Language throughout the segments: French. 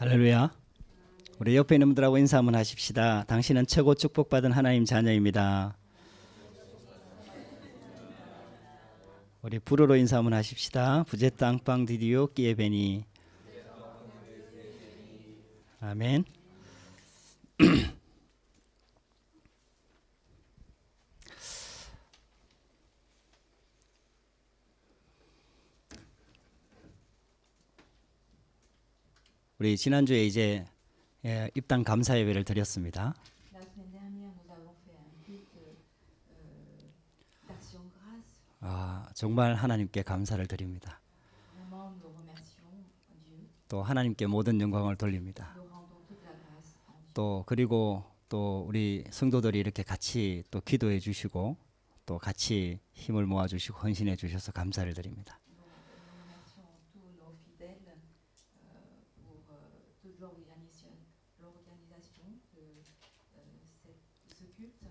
할렐루야. 우리 옆에 있는 분들하고 인사 한번 하십시다. 당신은 최고 축복받은 하나님 자녀입니다. 우리 불어로 인사 한번 하십시다. 부제땅 앙빵 디디오 끼에베니. 아멘. 우리 지난주에 이제 입당 감사 예배를 드렸습니다. La semaine dernière, nous avons fait un culte d'action grâce. 정말 하나님께 감사를 드립니다. Vraiment, nous remercions Dieu. 또 하나님께 모든 영광을 돌립니다. Nous rendons toute la grâce en Dieu. 또 그리고 또 우리 성도들이 이렇게 같이 또 기도해 주시고 또 같이 힘을 모아 주시고 헌신해 주셔서 감사를 드립니다. Nous remercions tous nos fidèles pour toute l'organisation de ce culte.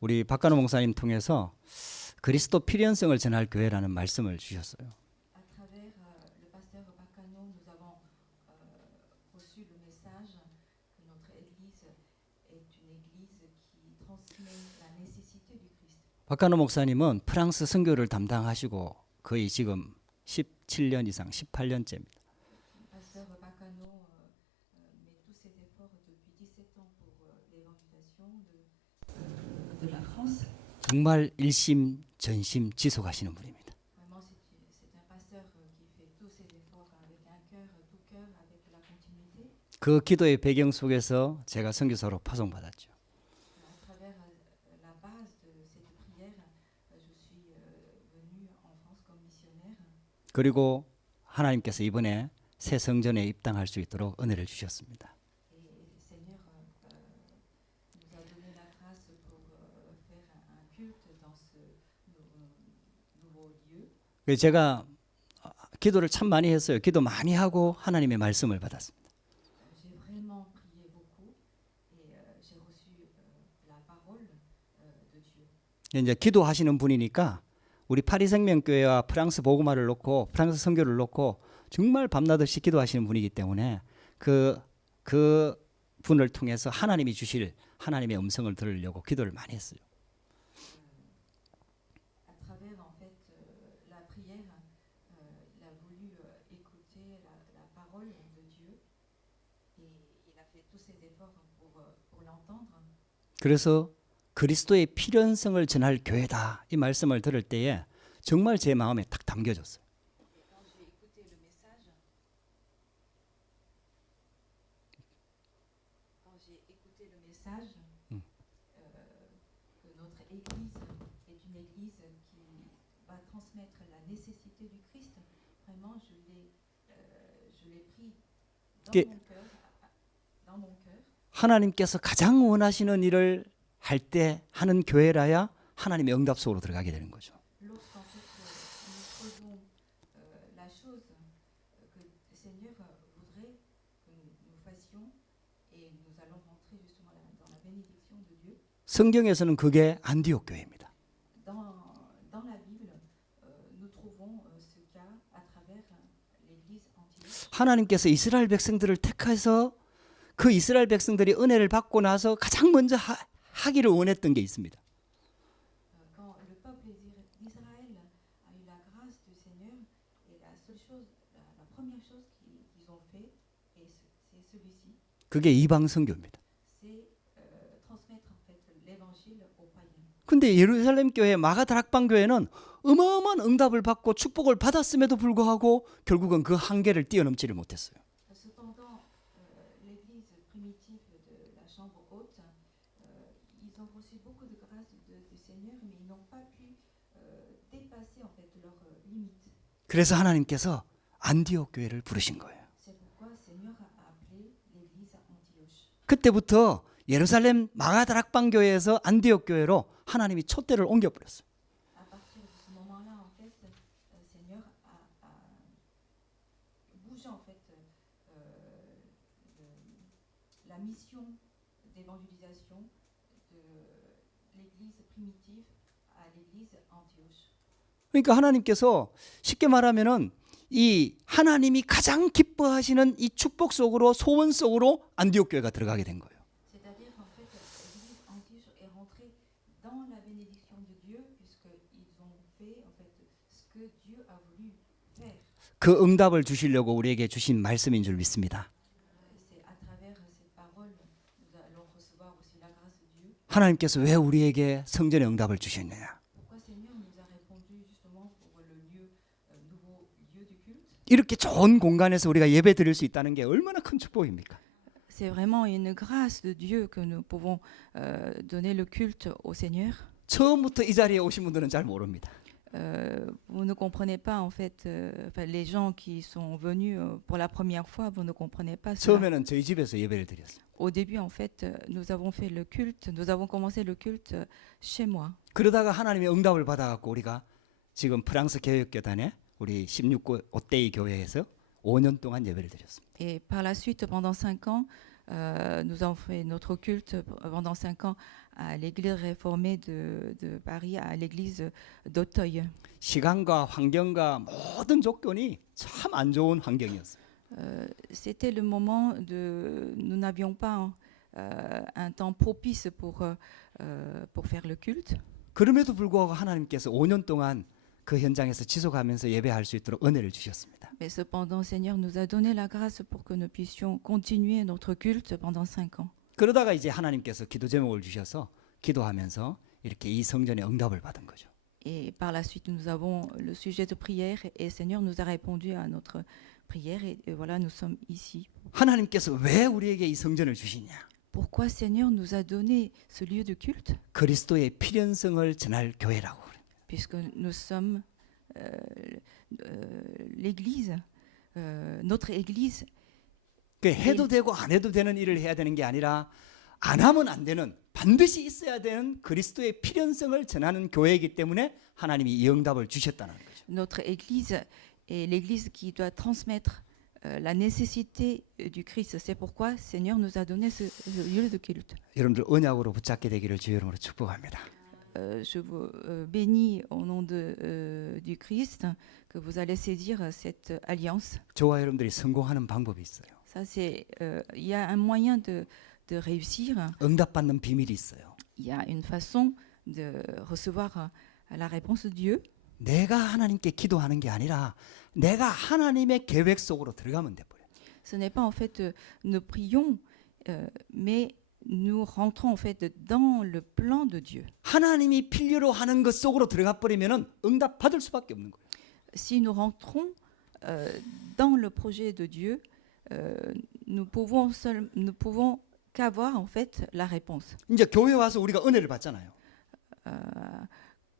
우리 박간호 목사님 통해서 그리스도 필연성을 전할 교회라는 말씀을 주셨어요. À travers le pasteur Bacano, nous avons reçu le message que notre Église est une Église qui transmet la nécessité du Christ. 박간호 목사님은 프랑스 선교를 담당하시고 거의 지금 17년 이상 18년째입니다. Pasteur Bacano met tous ses efforts depuis 17 ans pour l'évangélisation de la France. 정말 일심 전심 지속하시는 분입니다. Vraiment, c'est un pasteur qui fait tous ses efforts avec un cœur, tout cœur, avec la continuité. 그 기도의 배경 속에서 제가 선교사로 파송받았죠. À travers la base de cette prière, je suis venu en France comme missionnaire. 그리고 하나님께서 이번에 새 성전에 입당할 수 있도록 은혜를 주셨습니다. Et le Seigneur nous a donné la grâce pour faire un culte dans ce nouveau lieu. 그래서 제가 기도를 참 많이 했어요. 기도 많이 하고 하나님의 말씀을 받았습니다. J'ai vraiment prié beaucoup et j'ai reçu la parole de Dieu. 이제 기도하시는 분이니까 우리 파리생명교회와 프랑스 복음화를 놓고 프랑스 선교를 놓고 정말 밤낮없이 기도하시는 분이기 때문에 그 분을 통해서 하나님이 주실 하나님의 음성을 들으려고 기도를 많이 했어요. À travers en fait la prière, il a voulu écouter la parole de Dieu et il a fait tous ses efforts pour l'entendre. 그래서 그리스도의 필연성을 전할 교회다 이 말씀을 들을 때에 정말 제 마음에 딱 담겨졌어요. Et quand j'ai écouté le message, que notre Église est une Église qui va transmettre la nécessité du Christ, vraiment je l'ai pris dans mon cœur. 하나님께서 가장 원하시는 일을 할 때 하는 교회라야 하나님의 응답 속으로 들어가게 되는 거죠. Lorsqu'en fait nous faisons la chose que le Seigneur voudrait que nous fassions et nous allons rentrer justement dans la bénédiction de Dieu. 성경에서는 그게 안디옥 교회입니다. Dans la Bible, nous trouvons ce cas à travers l'Église Antioche. 하나님께서 이스라엘 백성들을 택해서 그 이스라엘 백성들이 은혜를 받고 나서 가장 먼저 하기를 원했던 게 있습니다. Quand le peuple d'Israël a eu la grâce du Seigneur, et la seule chose, la première chose qu'ils ont fait, et c'est celui-ci, 그게 이방 선교입니다. c'est transmettre en fait l'évangile aux païens. 근데 예루살렘 교회 마가다락방 교회는 어마어마한 응답을 받고 축복을 받았음에도 불구하고 결국은 그 한계를 뛰어넘지를 못했어요. Cependant, l'Église primitive de la chambre haute, ils ont reçu beaucoup de grâce du Seigneur, mais ils n'ont pas pu dépasser en fait leurs limites. 그래서 하나님께서 안디옥 교회를 부르신 거예요. C'est pourquoi le Seigneur a appelé l'Église Antioche. 그때부터 예루살렘 마가다락방 교회에서 안디옥 교회로 하나님이 촛대를 옮겨버렸어요. À partir de ce moment-là, en fait, le Seigneur a bougé en fait la mission d'évangélisation de l'Église primitive à l'Église Antioche. 그러니까 하나님께서 쉽게 말하면은 이 하나님이 가장 기뻐하시는 이 축복 속으로 소원 속으로 안디옥 교회가 들어가게 된 거예요. C'est-à-dire qu'en fait, l'église Antioche est rentrée dans la bénédiction de Dieu puisqu'ils ont fait en fait ce que Dieu a voulu faire. 그 응답을 주시려고 우리에게 주신 말씀인 줄 믿습니다. C'est à travers cette parole nous allons recevoir aussi la grâce de Dieu. 하나님께서 왜 우리에게 성전의 응답을 주셨느냐? Pourquoi Seigneur nous a répondu justement pour le lieu, nouveau lieu du culte? 이렇게 좋은 공간에서 우리가 예배 드릴 수 있다는 게 얼마나 큰 축복입니까? C'est vraiment une grâce de Dieu que nous pouvons donner le culte au Seigneur. 처음부터 이 자리에 오신 분들은 잘 모릅니다. Vous ne comprenez pas en fait, enfin, les gens qui sont venus pour la première fois, vous ne comprenez pas cela. 처음에는 저희 집에서 예배를 드렸어요. Au début en fait, nous avons fait le culte, nous avons commencé le culte chez moi. 그러다가 하나님의 응답을 받아갖고 우리가 지금 프랑스 교역교단에 우리 16구 오데이 교회에서 5년 동안 예배를 드렸습니다. Et par la suite, pendant 5 ans, nous avons fait notre culte pendant 5 ans à l'église réformée de Paris, à l'église d'Auteuil. 시간과 환경과 모든 조건이 참 안 좋은 환경이었어요. C'était le moment nous n'avions pas un temps propice pour faire le culte. 그럼에도 불구하고 하나님께서 5년 동안 그 현장에서 지속하면서 예배할 수 있도록 은혜를 주셨습니다. Mais cependant, Seigneur nous a donné la grâce pour que nous puissions continuer notre culte pendant 5 ans. 그러다가 이제 하나님께서 기도 제목을 주셔서 기도하면서 이렇게 이 성전의 응답을 받은 거죠. Et par la suite, nous avons le sujet de prière et Seigneur nous a répondu à notre prière et voilà, nous sommes ici. 하나님께서 왜 우리에게 이 성전을 주시냐? Pourquoi Seigneur nous a donné ce lieu de culte? 그리스도의 필연성을 전할 교회라고 그래요. Puisque nous sommes l'église, notre église. 그 해도 되고 안 해도 되는 일을 해야 되는 게 아니라 안 하면 안 되는 반드시 있어야 되는 그리스도의 필연성을 전하는 교회이기 때문에 하나님이 이 응답을 주셨다는 거죠. Notre église est l'église qui doit transmettre la nécessité du Christ. C'est pourquoi Seigneur nous a donné ce lieu de culte. 여러분들 언약으로 붙잡게 되기를 주의 이름으로 축복합니다. Je vous bénis au nom du Christ que vous allez saisir cette alliance. 저와 여러분들이 성공하는 방법이 있어요. Ça c'est, il y a un moyen de réussir. 응답받는 비밀이 있어요. Il y a une façon de recevoir la réponse de Dieu. 내가 하나님께 기도하는 게 아니라 내가 하나님의 계획 속으로 들어가면 돼 버려. Ce n'est pas en fait nous prions, mais nous rentrons en fait dans le plan de Dieu. 하나님이 필요로 하는 것 속으로 들어가 버리면은 응답 받을 수밖에 없는 거예요. Si nous rentrons dans le projet de Dieu, nous pouvons qu'avoir en fait la réponse. 이제 교회 와서 우리가 은혜를 받잖아요.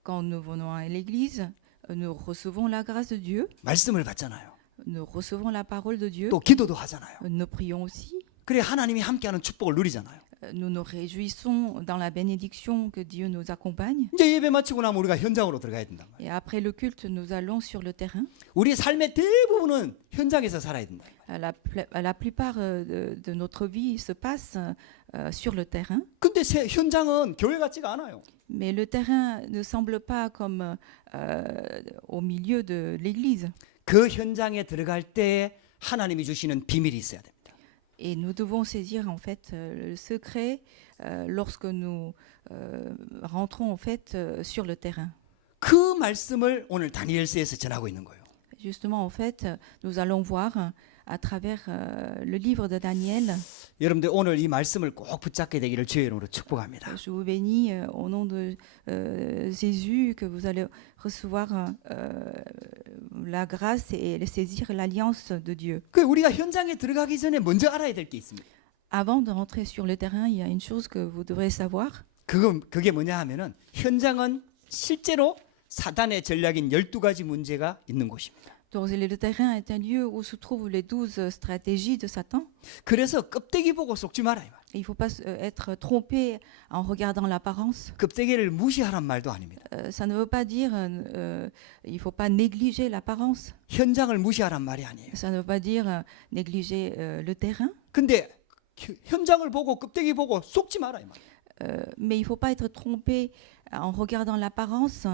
Quand nous venons à l'église, nous recevons la grâce de Dieu, 말씀을 받잖아요. nous recevons la parole de Dieu, 또 기도도 하잖아요. nous prions aussi, 그래 하나님이 함께하는 축복을 누리잖아요. nous nous réjouissons dans la bénédiction que Dieu nous accompagne. 이제 예배 마치고 나면 우리가 현장으로 들어가야 된단 말이에요. Et après le culte, nous allons sur le terrain. 우리 삶의 대부분은 현장에서 살아야 된다. La plupart de notre vie se passe sur le terrain. 근데 현장은 교회 같지가 않아요. Mais le terrain ne semble pas comme au milieu de l'église. 그 현장에 들어갈 때 하나님이 주시는 비밀이 있어야 됩니다. Et nous devons saisir en fait le secret lorsque nous rentrons en fait sur le terrain. 그 말씀을 오늘 다니엘서에서 전하고 있는 거예요. Justement en fait, nous allons voir à travers le livre de Daniel. 여러분들 오늘 이 말씀을 꼭 붙잡게 되기를 주의 이름으로 축복합니다. Je vous bénis au nom de Jésus que vous allez recevoir la grâce et saisir l'alliance de Dieu. 그 우리가 현장에 들어가기 전에 먼저 알아야 될 게 있습니다. Avant de rentrer sur le terrain, il y a une chose que vous devrez savoir. 그게 뭐냐 하면은 현장은 실제로 사단의 전략인 12가지 문제가 있는 곳입니다. Donc le terrain est un lieu où se trouvent les 12 stratégies de Satan. 그래서 껍데기 보고 속지 마라 이 말. Il ne faut pas être trompé en regardant l'apparence. 껍데기를 무시하란 말도 아닙니다. Ça ne veut pas dire il ne faut pas négliger l'apparence. 현장을 무시하란 말이 아니에요. Ça ne veut pas dire négliger le terrain. 근데 현장을 보고 껍데기 보고 속지 마라 이 말. Mais il ne faut pas être trompé en regardant l'apparence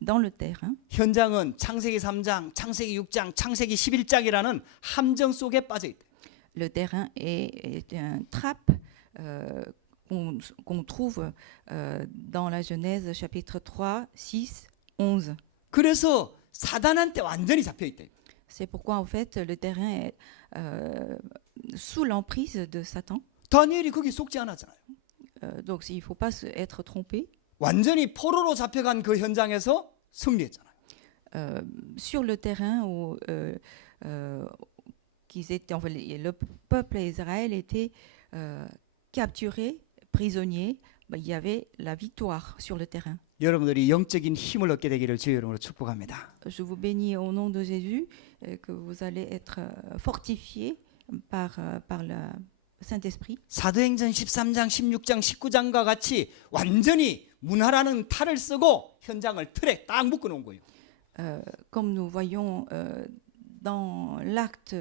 dans le terrain. 현장은 창세기 3장, 창세기 6장, 창세기 11장이라는 함정 속에 빠져 있다. Le terrain est un trappe qu'on trouve dans la Genèse chapitre 3, 6, 11. 그래서 사단한테 완전히 잡혀 있다. C'est pourquoi en fait le terrain est sous l'emprise de Satan. 다니엘이 거기 속지 않았잖아요. Donc il ne faut pas être trompé. 완전히 포로로 잡혀간 그 현장에서 승리했잖아요. Sur le terrain où qu'ils étaient, enfin, le peuple d'Israël était capturé, prisonnier, il y avait la victoire sur le terrain. 여러분들이 영적인 힘을 얻게 되기를 주의 이름으로 축복합니다. Je vous bénis au nom de Jésus que vous allez être fortifiés par le Saint-Esprit. 사도행전 13장, 16장, 19장과 같이 완전히 문하라는 탈을 쓰고 현장을 틀에 딱 묶어 놓은 거예요. Comme nous voyons dans l'acte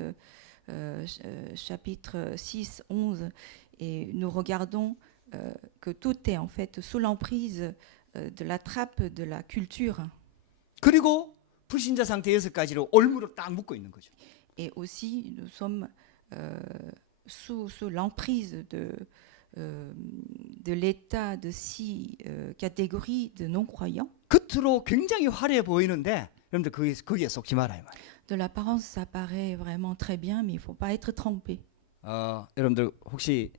chapitre 6, 11, et nous regardons que tout est en fait sous l'emprise de la trappe de la culture. 그리고 불신자 상태 6가지로 올무로 딱 묶어 있는 거죠. Et aussi, nous sommes sous l'emprise de l'état de 6 catégories de non-croyants. 겉으로 굉장히 화려해 보이는데 여러분들 거기에 속지 말아요. De l'apparence, ça paraît vraiment très bien, mais il ne faut pas être trompé. 여러분들 혹시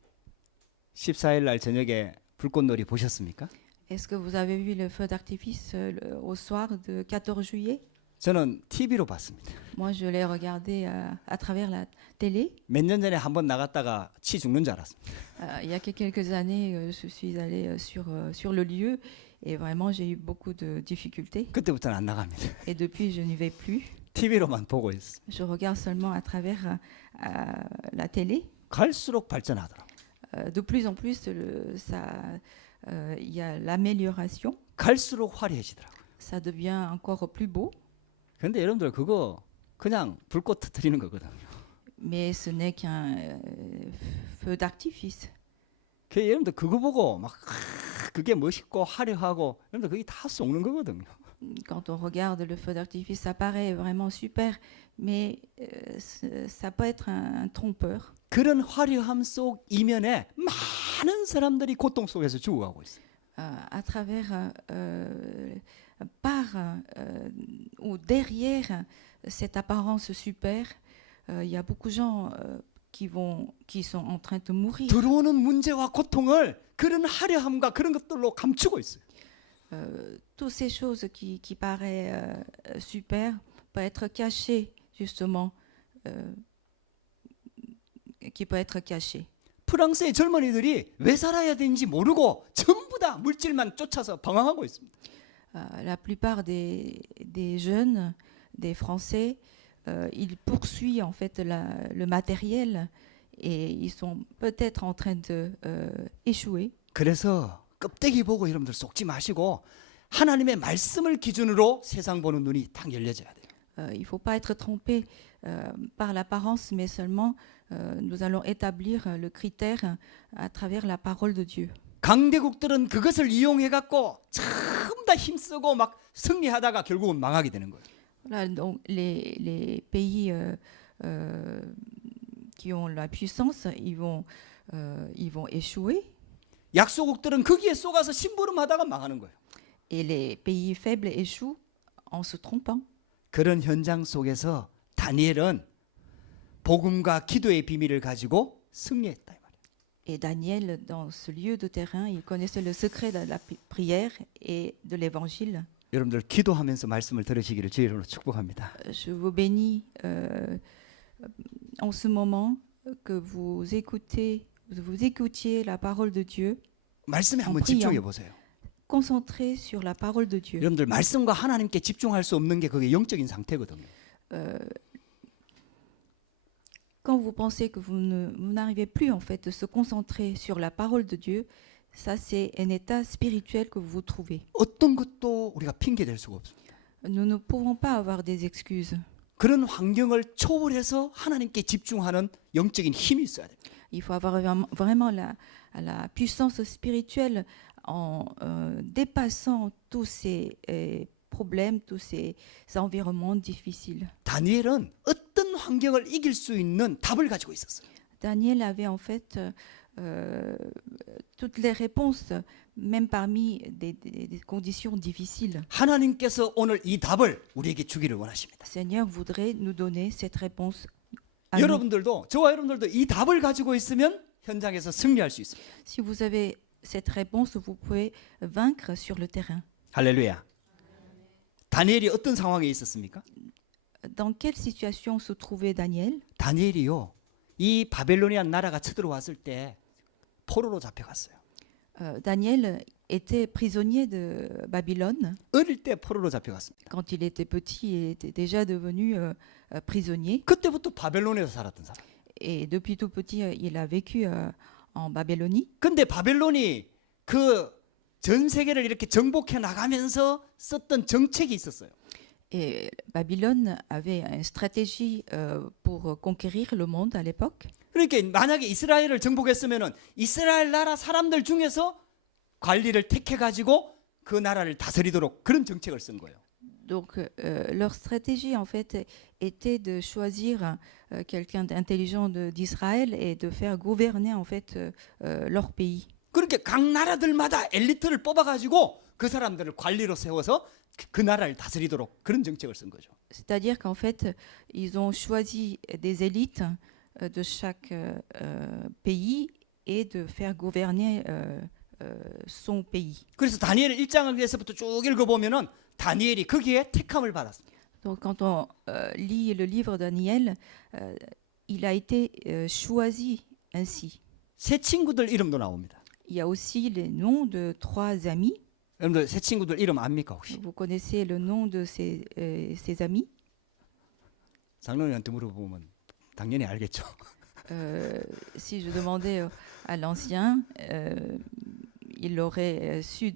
14일 날 저녁에 불꽃놀이 보셨습니까? Est-ce que vous avez vu le feu d'artifice au soir de 14 juillet? 저는 TV로 봤습니다. Moi, je l'ai regardé à travers la télé. 몇 년 전에 한번 나갔다가 치 죽는 줄 알았습니다. Il y a quelques années, je suis allée sur le lieu et vraiment, j'ai eu beaucoup de difficultés. 그때부터는 안 나갑니다. Et depuis, je n'y vais plus. TV로만 보고 있어요. Je regarde seulement à travers la télé. 갈수록 발전하더라고요. De plus en plus, il y a l'amélioration. 갈수록 화려해지더라고요. Ça devient encore plus beau. 근데 여러분들 그거 그냥 불꽃 터뜨리는 거거든요. Mais ce n'est qu'un feu d'artifice. 그 여러분들 그거 보고 막 그게 멋있고 화려하고 여러분들 그게 다 속는 거거든요. Quand on regarde le feu d'artifice, ça paraît vraiment super, mais ça peut être un trompeur. 그런 화려함 속 이면에 많은 사람들이 고통 속에서 죽어가고 있어요. À travers, ou derrière cette apparence super, il y a beaucoup de gens qui sont en train de mourir. 들어오는 문제와 고통을 그런 화려함과 그런 것들로 감추고 있어요. Toutes ces choses qui paraissent super peuvent être cachées, justement, qui peut être cachées. 프랑스의 젊은이들이 왜 살아야 되는지 모르고 전부 다 물질만 쫓아서 방황하고 있습니다. La plupart des jeunes, des Français, ils poursuivent en fait le matériel et ils sont peut-être en train de échouer. 그래서 껍데기 보고 여러분들 속지 마시고 하나님의 말씀을 기준으로 세상 보는 눈이 딱 열려져야 돼요. Il ne faut pas être trompé par l'apparence, mais seulement nous allons établir le critère à travers la parole de Dieu. 강대국들은 그것을 이용해 갖고 전부 다 힘쓰고 막 승리하다가 결국은 망하게 되는 거예요. Voilà, donc les pays qui ont la puissance, ils vont échouer. 약소국들은 거기에 쏘가서 심부름하다가 망하는 거예요. Et les pays faibles échouent en se trompant. 그런 현장 속에서 다니엘은 복음과 기도의 비밀을 가지고 승리했다. Et Daniel, dans ce lieu de terrain, il connaissait le secret de la prière et de l'évangile. 여러분들 기도하면서 말씀을 들으시기를 주의 이름으로 축복합니다. Je vous bénis en ce moment que vous écoutiez la parole de Dieu. 말씀에 한번 집중해 보세요. Concentrez sur la parole de Dieu. 여러분들 말씀과 하나님께 집중할 수 없는 게 그게 영적인 상태거든요. Quand vous pensez que vous n'arrivez plus en fait de se concentrer sur la parole de Dieu, ça c'est un état spirituel que vous vous trouvez. 어떤 것도 우리가 핑계 댈 수가 없습니다. Nous ne pouvons pas avoir des excuses. 그런 환경을 초월해서 하나님께 집중하는 영적인 힘이 있어야 돼요. Il faut avoir vraiment la puissance spirituelle en dépassant tous ces problèmes, tous ces environnements difficiles. 다니엘은 어떤 환경을 이길 수 있는 답을 가지고 있었어요. Daniel avait en fait toutes les réponses, même parmi des conditions difficiles. 하나님께서 오늘 이 답을 우리에게 주기를 원하십니다. Seigneur voudrait nous donner cette réponse à nous. 여러분들도 저와 여러분들도 이 답을 가지고 있으면 현장에서 승리할 수 있습니다. Si vous avez cette réponse, vous pouvez vaincre sur le terrain. 할렐루야. 다니엘이 어떤 상황에 있었습니까? Dans quelle situation se trouvait Daniel? 다니엘이요. 이 바벨로니아 나라가 쳐들어왔을 때 포로로 잡혀갔어요. Daniel était prisonnier de Babylone. 어릴 때 포로로 잡혀갔습니다. Quand il était petit, il était déjà devenu prisonnier. 그때부터 바벨론에서 살았던 사람. Et depuis tout petit, il a vécu en Babylonie. 근데 바벨론이 그 전 세계를 이렇게 정복해 나가면서 썼던 정책이 있었어요. Et Babylone avait une stratégie pour conquérir le monde à l'époque. 그러니까 만약에 이스라엘을 정복했으면은 이스라엘 나라 사람들 중에서 관리를 택해 가지고 그 나라를 다스리도록 그런 정책을 쓴 거예요. Donc leur stratégie en fait était de choisir quelqu'un d'intelligent d'Israël et de faire gouverner en fait leur pays. 그렇게 각 나라들마다 엘리트를 뽑아 가지고 그 사람들을 관리로 세워서 그 나라를 다스리도록 그런 정책을 쓴 거죠. C'est-à-dire qu'en fait ils ont choisi des élites de chaque pays et de faire gouverner son pays. 그래서 다니엘 1장에서부터 쭉 읽어 보면은 다니엘이 거기에 택함을 받았습니다. Donc quand on lit le livre de Daniel, il a été choisi ainsi. 새 친구들 이름도 나옵니다. Il y a aussi les noms de 3 amis. 여러분들 새 친구들 이름 압니까 혹시? Vous connaissez le nom de ces amis? 장로님한테 물어보면 당연히 알겠죠. Si je demandais à l'ancien, il aurait su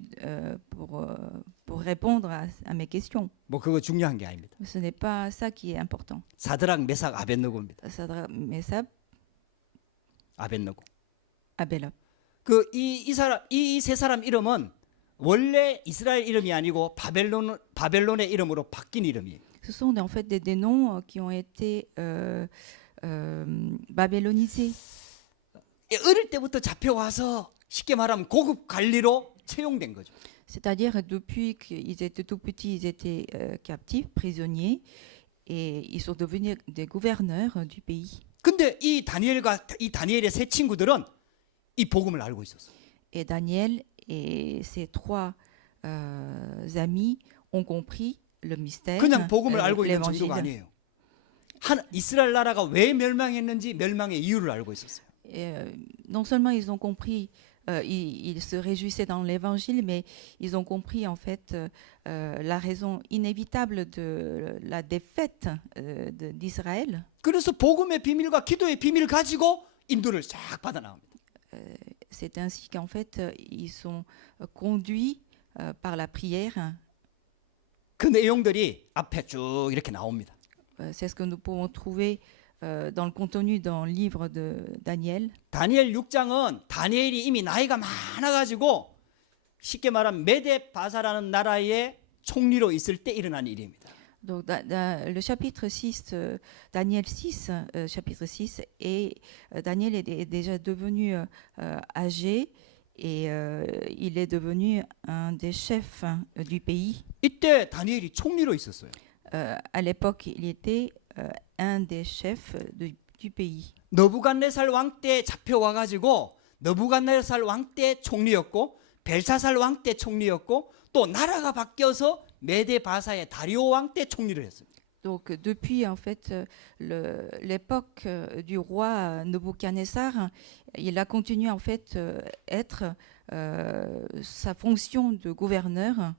pour répondre à mes questions. 뭐 그거 중요한 게 아닙니다. Mais ce n'est pas ça qui est important. 사드락 메삭 아벳느고입니다. Sadrach, Meshach, 아벳느고. Abednego. 그 이 세 사람 이름은 원래 이스라엘 이름이 아니고 바벨론의 이름으로 바뀐 이름이에요. Ce sont en fait des noms qui ont été babylonisés. 어릴 때부터 잡혀와서 쉽게 말하면 고급 관리로 채용된 거죠. C'est-à-dire depuis qu'ils étaient tout petits, ils étaient captifs, prisonniers, et ils sont devenus des gouverneurs du pays. 근데 이 다니엘의 세 친구들은 이 복음을 알고 있었어요. Et Daniel et ses 3 amis ont compris le mystère, 그냥 복음을 알고 있는 정도가 l'évangile. 아니에요. 이스라엘 나라가 왜 멸망했는지 멸망의 이유를 알고 있었어요. Non seulement ils ont compris, ils se réjouissaient dans l'évangile, mais ils ont compris en fait la raison inévitable de la défaite d'Israël. 그래서 복음의 비밀과 기도의 비밀을 가지고 인도를 쫙 받아 나옵니다. C'est ainsi qu'en fait ils sont conduits par la prière. 그 내용들이 앞에 쭉 이렇게 나옵니다. C'est ce que nous pouvons trouver dans le contenu dans le livre de Daniel. 다니엘 6장은 다니엘이 이미 나이가 많아가지고 쉽게 말하면 메데 바사라는 나라의 총리로 있을 때 일어난 일입니다. Donc le chapitre 6, Daniel 6, chapitre 6, et Daniel est déjà devenu âgé et il est devenu un des chefs du pays. 이때 다니엘이 총리로 있었어요. À l'époque, il était un des chefs du pays. 느부갓네살 왕 때 잡혀와가지고 느부갓네살 왕 때 총리였고 벨사살 왕 때 총리였고 또 나라가 바뀌어서 메데 바사의 다리오 왕 때 총리를 했습니다. Donc depuis en fait l'époque du roi Nebuchadnezzar, il a continué en fait être sa fonction de gouverneur.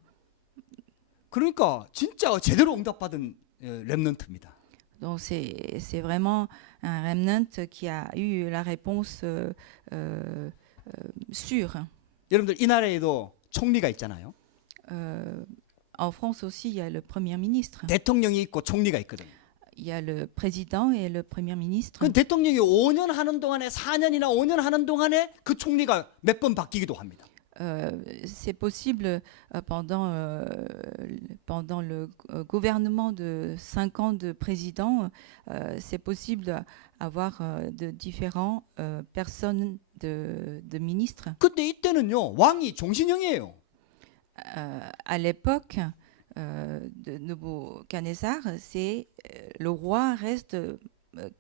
그러니까 진짜 제대로 응답받은 렘넌트입니다. Donc c'est vraiment un remnant qui a eu la réponse sûre. 여러분들 이 나라에도 총리가 있잖아요. En France aussi, il y a le Premier ministre. 대통령이 있고 총리가 있거든요. Il y a le président et le Premier ministre. 그 대통령이 5년 하는 동안에 4년이나 5년 하는 동안에 그 총리가 몇 번 바뀌기도 합니다. C'est possible pendant le gouvernement de 5 ans de président, c'est possible d'avoir de différents personnes de ministres. 그때 이때는요 왕이 종신형이에요. À l'époque de Nebuchadnezzar, c'est le roi reste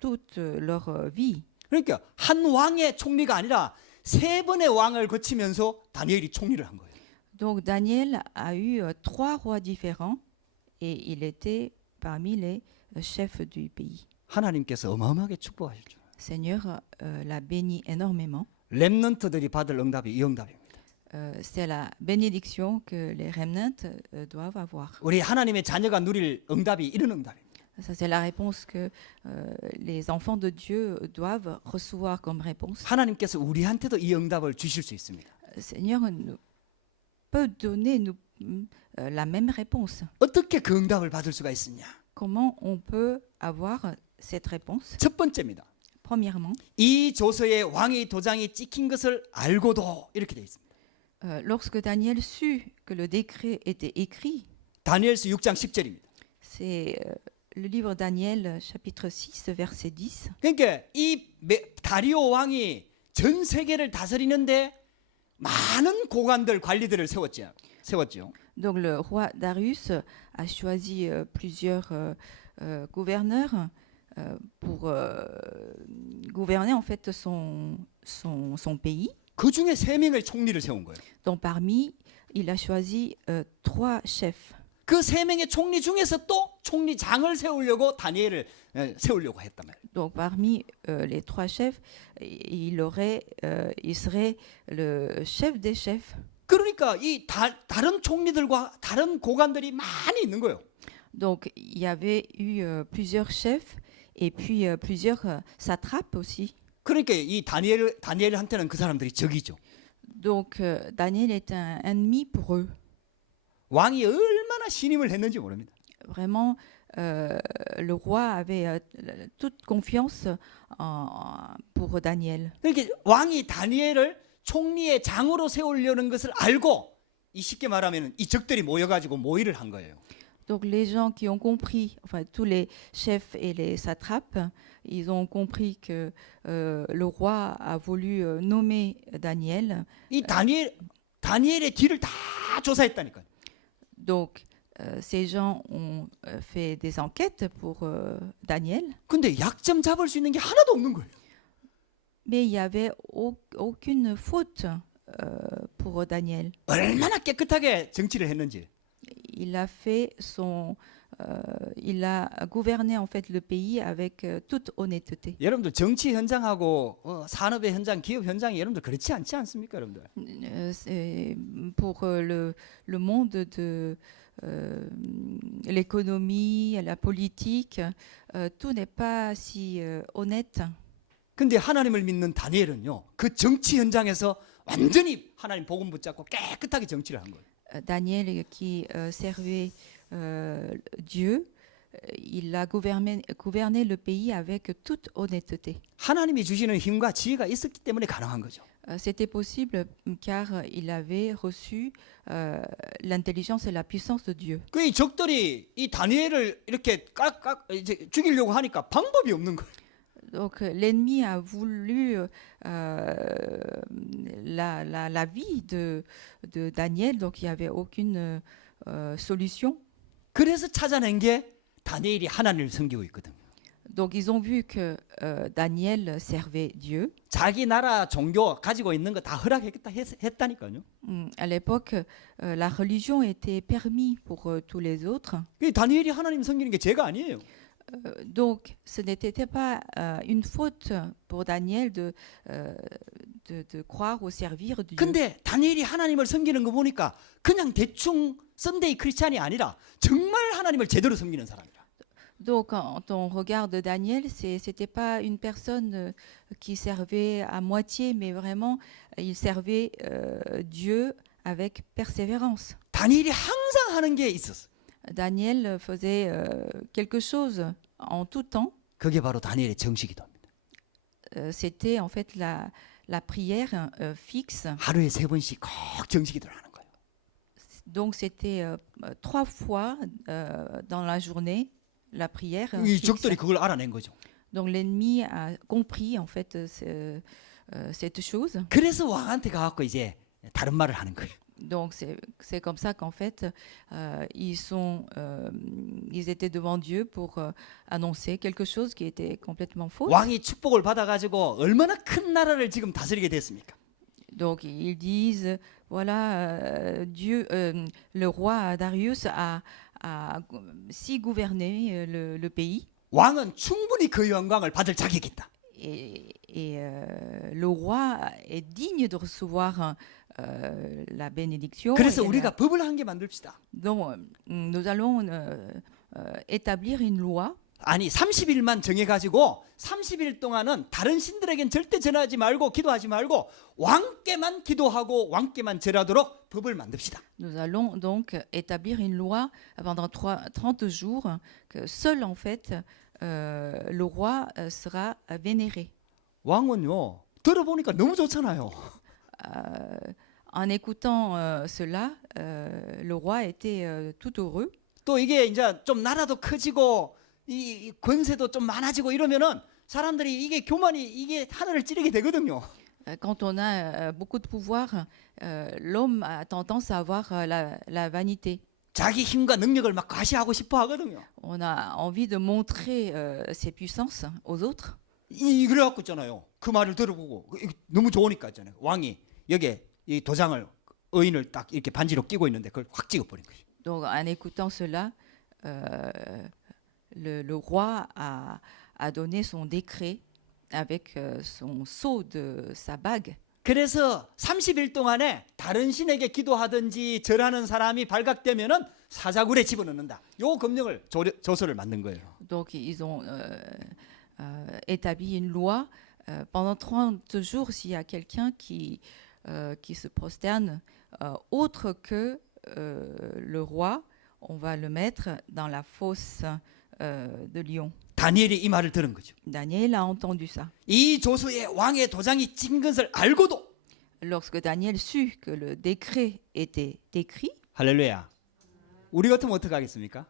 toute leur vie. 그러니까 한 왕의 총리가 아니라 세 번의 왕을 거치면서 다니엘이 총리를 한 거예요. Donc Daniel a eu 3 rois différents et il était parmi les chefs du pays. 하나님께서 어마어마하게 축복하셨죠. Seigneur l'a béni énormément. 렘넌트들이 받을 응답이 이 응답입니다. C'est la bénédiction que les remnants doivent avoir. 우리 하나님의 자녀가 누릴 응답이 이런 응답입니다. Ça, c'est la réponse que les enfants de Dieu doivent recevoir comme réponse. 하나님께서 우리한테도 이 응답을 주실 수 있습니다. Seigneur peut donner la même réponse. 어떻게 그 응답을 받을 수가 있느냐? Comment on peut avoir cette réponse? 첫 번째입니다. Premièrement, 이 조서에 왕의 도장이 찍힌 것을 알고도 이렇게 되어 있습니다. lorsque Daniel sut que le décret était écrit, 다니엘서 6장 10절입니다. c'est le livre Daniel, chapitre 6, verset 10. 그러니까 이 다리오 왕이 전 세계를 다스리는데 많은 고관들 관리들을 세웠죠. Donc le roi Darius a choisi plusieurs gouverneurs pour gouverner en fait son pays. 그 중에 세 명의 총리를 세운 거예요. Donc parmi, il a choisi 3 chefs. 그 세 명의 총리 중에서 또 총리장을 세우려고 다니엘을 세우려고 했단 말이에요. Donc parmi les 3 chefs, il serait le chef des chefs. 그러니까 이 다른 총리들과 다른 고관들이 많이 있는 거예요. Donc il y avait eu plusieurs chefs et puis plusieurs satrapes aussi. 그러니까 이 다니엘한테는 그 사람들이 적이죠. Donc Daniel est un ennemi pour eux. 왕이 얼마나 신임을 했는지 모릅니다. Vraiment, le roi avait toute confiance pour Daniel. 그러니까 왕이 다니엘을 총리의 장으로 세우려는 것을 알고 이 쉽게 말하면 이 적들이 모여가지고 모의를 한 거예요. Donc les gens qui ont compris, enfin tous les chefs et les satrapes, ils ont compris que le roi a voulu nommer Daniel. 이 다니엘의 뒤를 다 조사했다니까요. Donc ces gens ont fait des enquêtes pour Daniel. 근데 약점 잡을 수 있는 게 하나도 없는 거예요. Mais il n'y avait aucune faute pour Daniel. 얼마나 깨끗하게 정치를 했는지. Il a gouverné en fait le pays avec toute honnêteté. 여러분들 정치 현장하고 산업의 현장, 기업 현장이 여러분들 그렇지 않지 않습니까, 여러분들? Pour le monde de l'économie, la politique, tout n'est pas si honnête. 근데 하나님을 믿는 다니엘은요, 그 정치 현장에서 완전히 하나님 복음 붙잡고 깨끗하게 정치를 한 거예요. Daniel qui servait Dieu, il a gouverné le pays avec toute honnêteté. 하나님이 주시는 힘과 지혜가 있었기 때문에 가능한 거죠. C'était possible car il avait reçu l'intelligence et la puissance de Dieu. 그 이 적들이 이 다니엘을 이렇게 이제 죽이려고 하니까 방법이 없는 거예요. Donc l'ennemi a voulu la vie de Daniel, donc il n'y avait aucune solution. 그래서 찾아낸 게 다니엘이 하나님을 섬기고 있거든요. Donc ils ont vu que Daniel servait Dieu. 자기 나라 종교 가지고 있는 거 다 했다니까요. À l'époque, la religion était permise pour tous les autres. 그 다니엘이 하나님 섬기는 게 죄가 아니에요. Donc ce n'était pas une faute pour Daniel de croire ou servir Dieu. 근데 다니엘이 하나님을 섬기는 거 보니까 그냥 대충 썬데이 크리스찬이 아니라 정말 하나님을 제대로 섬기는 사람이라. Donc quand on regarde Daniel, c'était pas une personne qui servait à moitié, mais vraiment il servait Dieu avec persévérance. 다니엘이 항상 하는 게 있었어. Daniel faisait quelque chose en tout temps. 그게 바로 다니엘의 정식이도입니다. C'était en fait la prière fixe. 하루에 3번씩 꼭 정식기도를 하는 거예요. Donc c'était 3 fois dans la journée la prière 이 fixe. 적들이 그걸 알아낸 거죠. Donc l'ennemi a compris en fait cette chose. 그래서 왕한테 가갖고 이제 다른 말을 하는 거예요. Donc c'est comme ça qu'en fait ils étaient devant Dieu pour annoncer quelque chose qui était complètement faux. 왕이 축복을 받아가지고 얼마나 큰 나라를 지금 다스리게 됐습니까? Donc ils disent voilà Dieu le roi Darius a si gouverné le pays 왕은 충분히 그 영광을 받을 자격이 있다. et le roi est digne de recevoir la bénédiction. 그래서 Et 우리가 법을 한 개 만듭시다. donc nous allons établir une loi. 아니 30일만 정해가지고 30일 동안은 다른 신들에겐 절대 전하지 말고 기도하지 말고 왕께만 기도하고 왕께만 절하도록 법을 만듭시다. Nous allons donc établir une loi pendant 30 jours que seul en fait le roi sera vénéré. 왕은요 들어보니까 너무 좋잖아요. En écoutant cela, le roi était tout heureux. 또 이게 이제 좀 나라도 커지고 이 권세도 좀 많아지고 이러면은 사람들이 이게 교만이 이게 하늘을 찌르게 되거든요. Quand on a beaucoup de pouvoir, l'homme a tendance à avoir la vanité. 자기 힘과 능력을 막 과시하고 싶어 하거든요. On a envie de montrer ses puissances aux autres. 이 그래갖고 있잖아요. 그 말을 들어보고 이거 너무 좋으니까 있잖아요. 왕이 여기에 이 도장을 의인을 딱 이렇게 반지로 끼고 있는데 그걸 확 찍어버린 거죠. Donc en écoutant cela, le roi a donné son décret avec son sceau de sa bague. 그래서 30일 동안에 다른 신에게 기도하든지 절하는 사람이 발각되면은 사자굴에 집어넣는다. 요 금령을 조서를 만든 거예요. Donc ils ont établi une loi pendant 30 jours s'il y a quelqu'un qui se prosterne autre que le roi, on va le mettre dans la fosse de lion. 다니엘이 이 말을 들은 거죠. Daniel a entendu ça. 이 조서에 왕의 도장이 찍힌 것을 알고도 Lorsque Daniel sut que le décret était écrit, 할렐루야. 우리 같으면 어떻게 하겠습니까?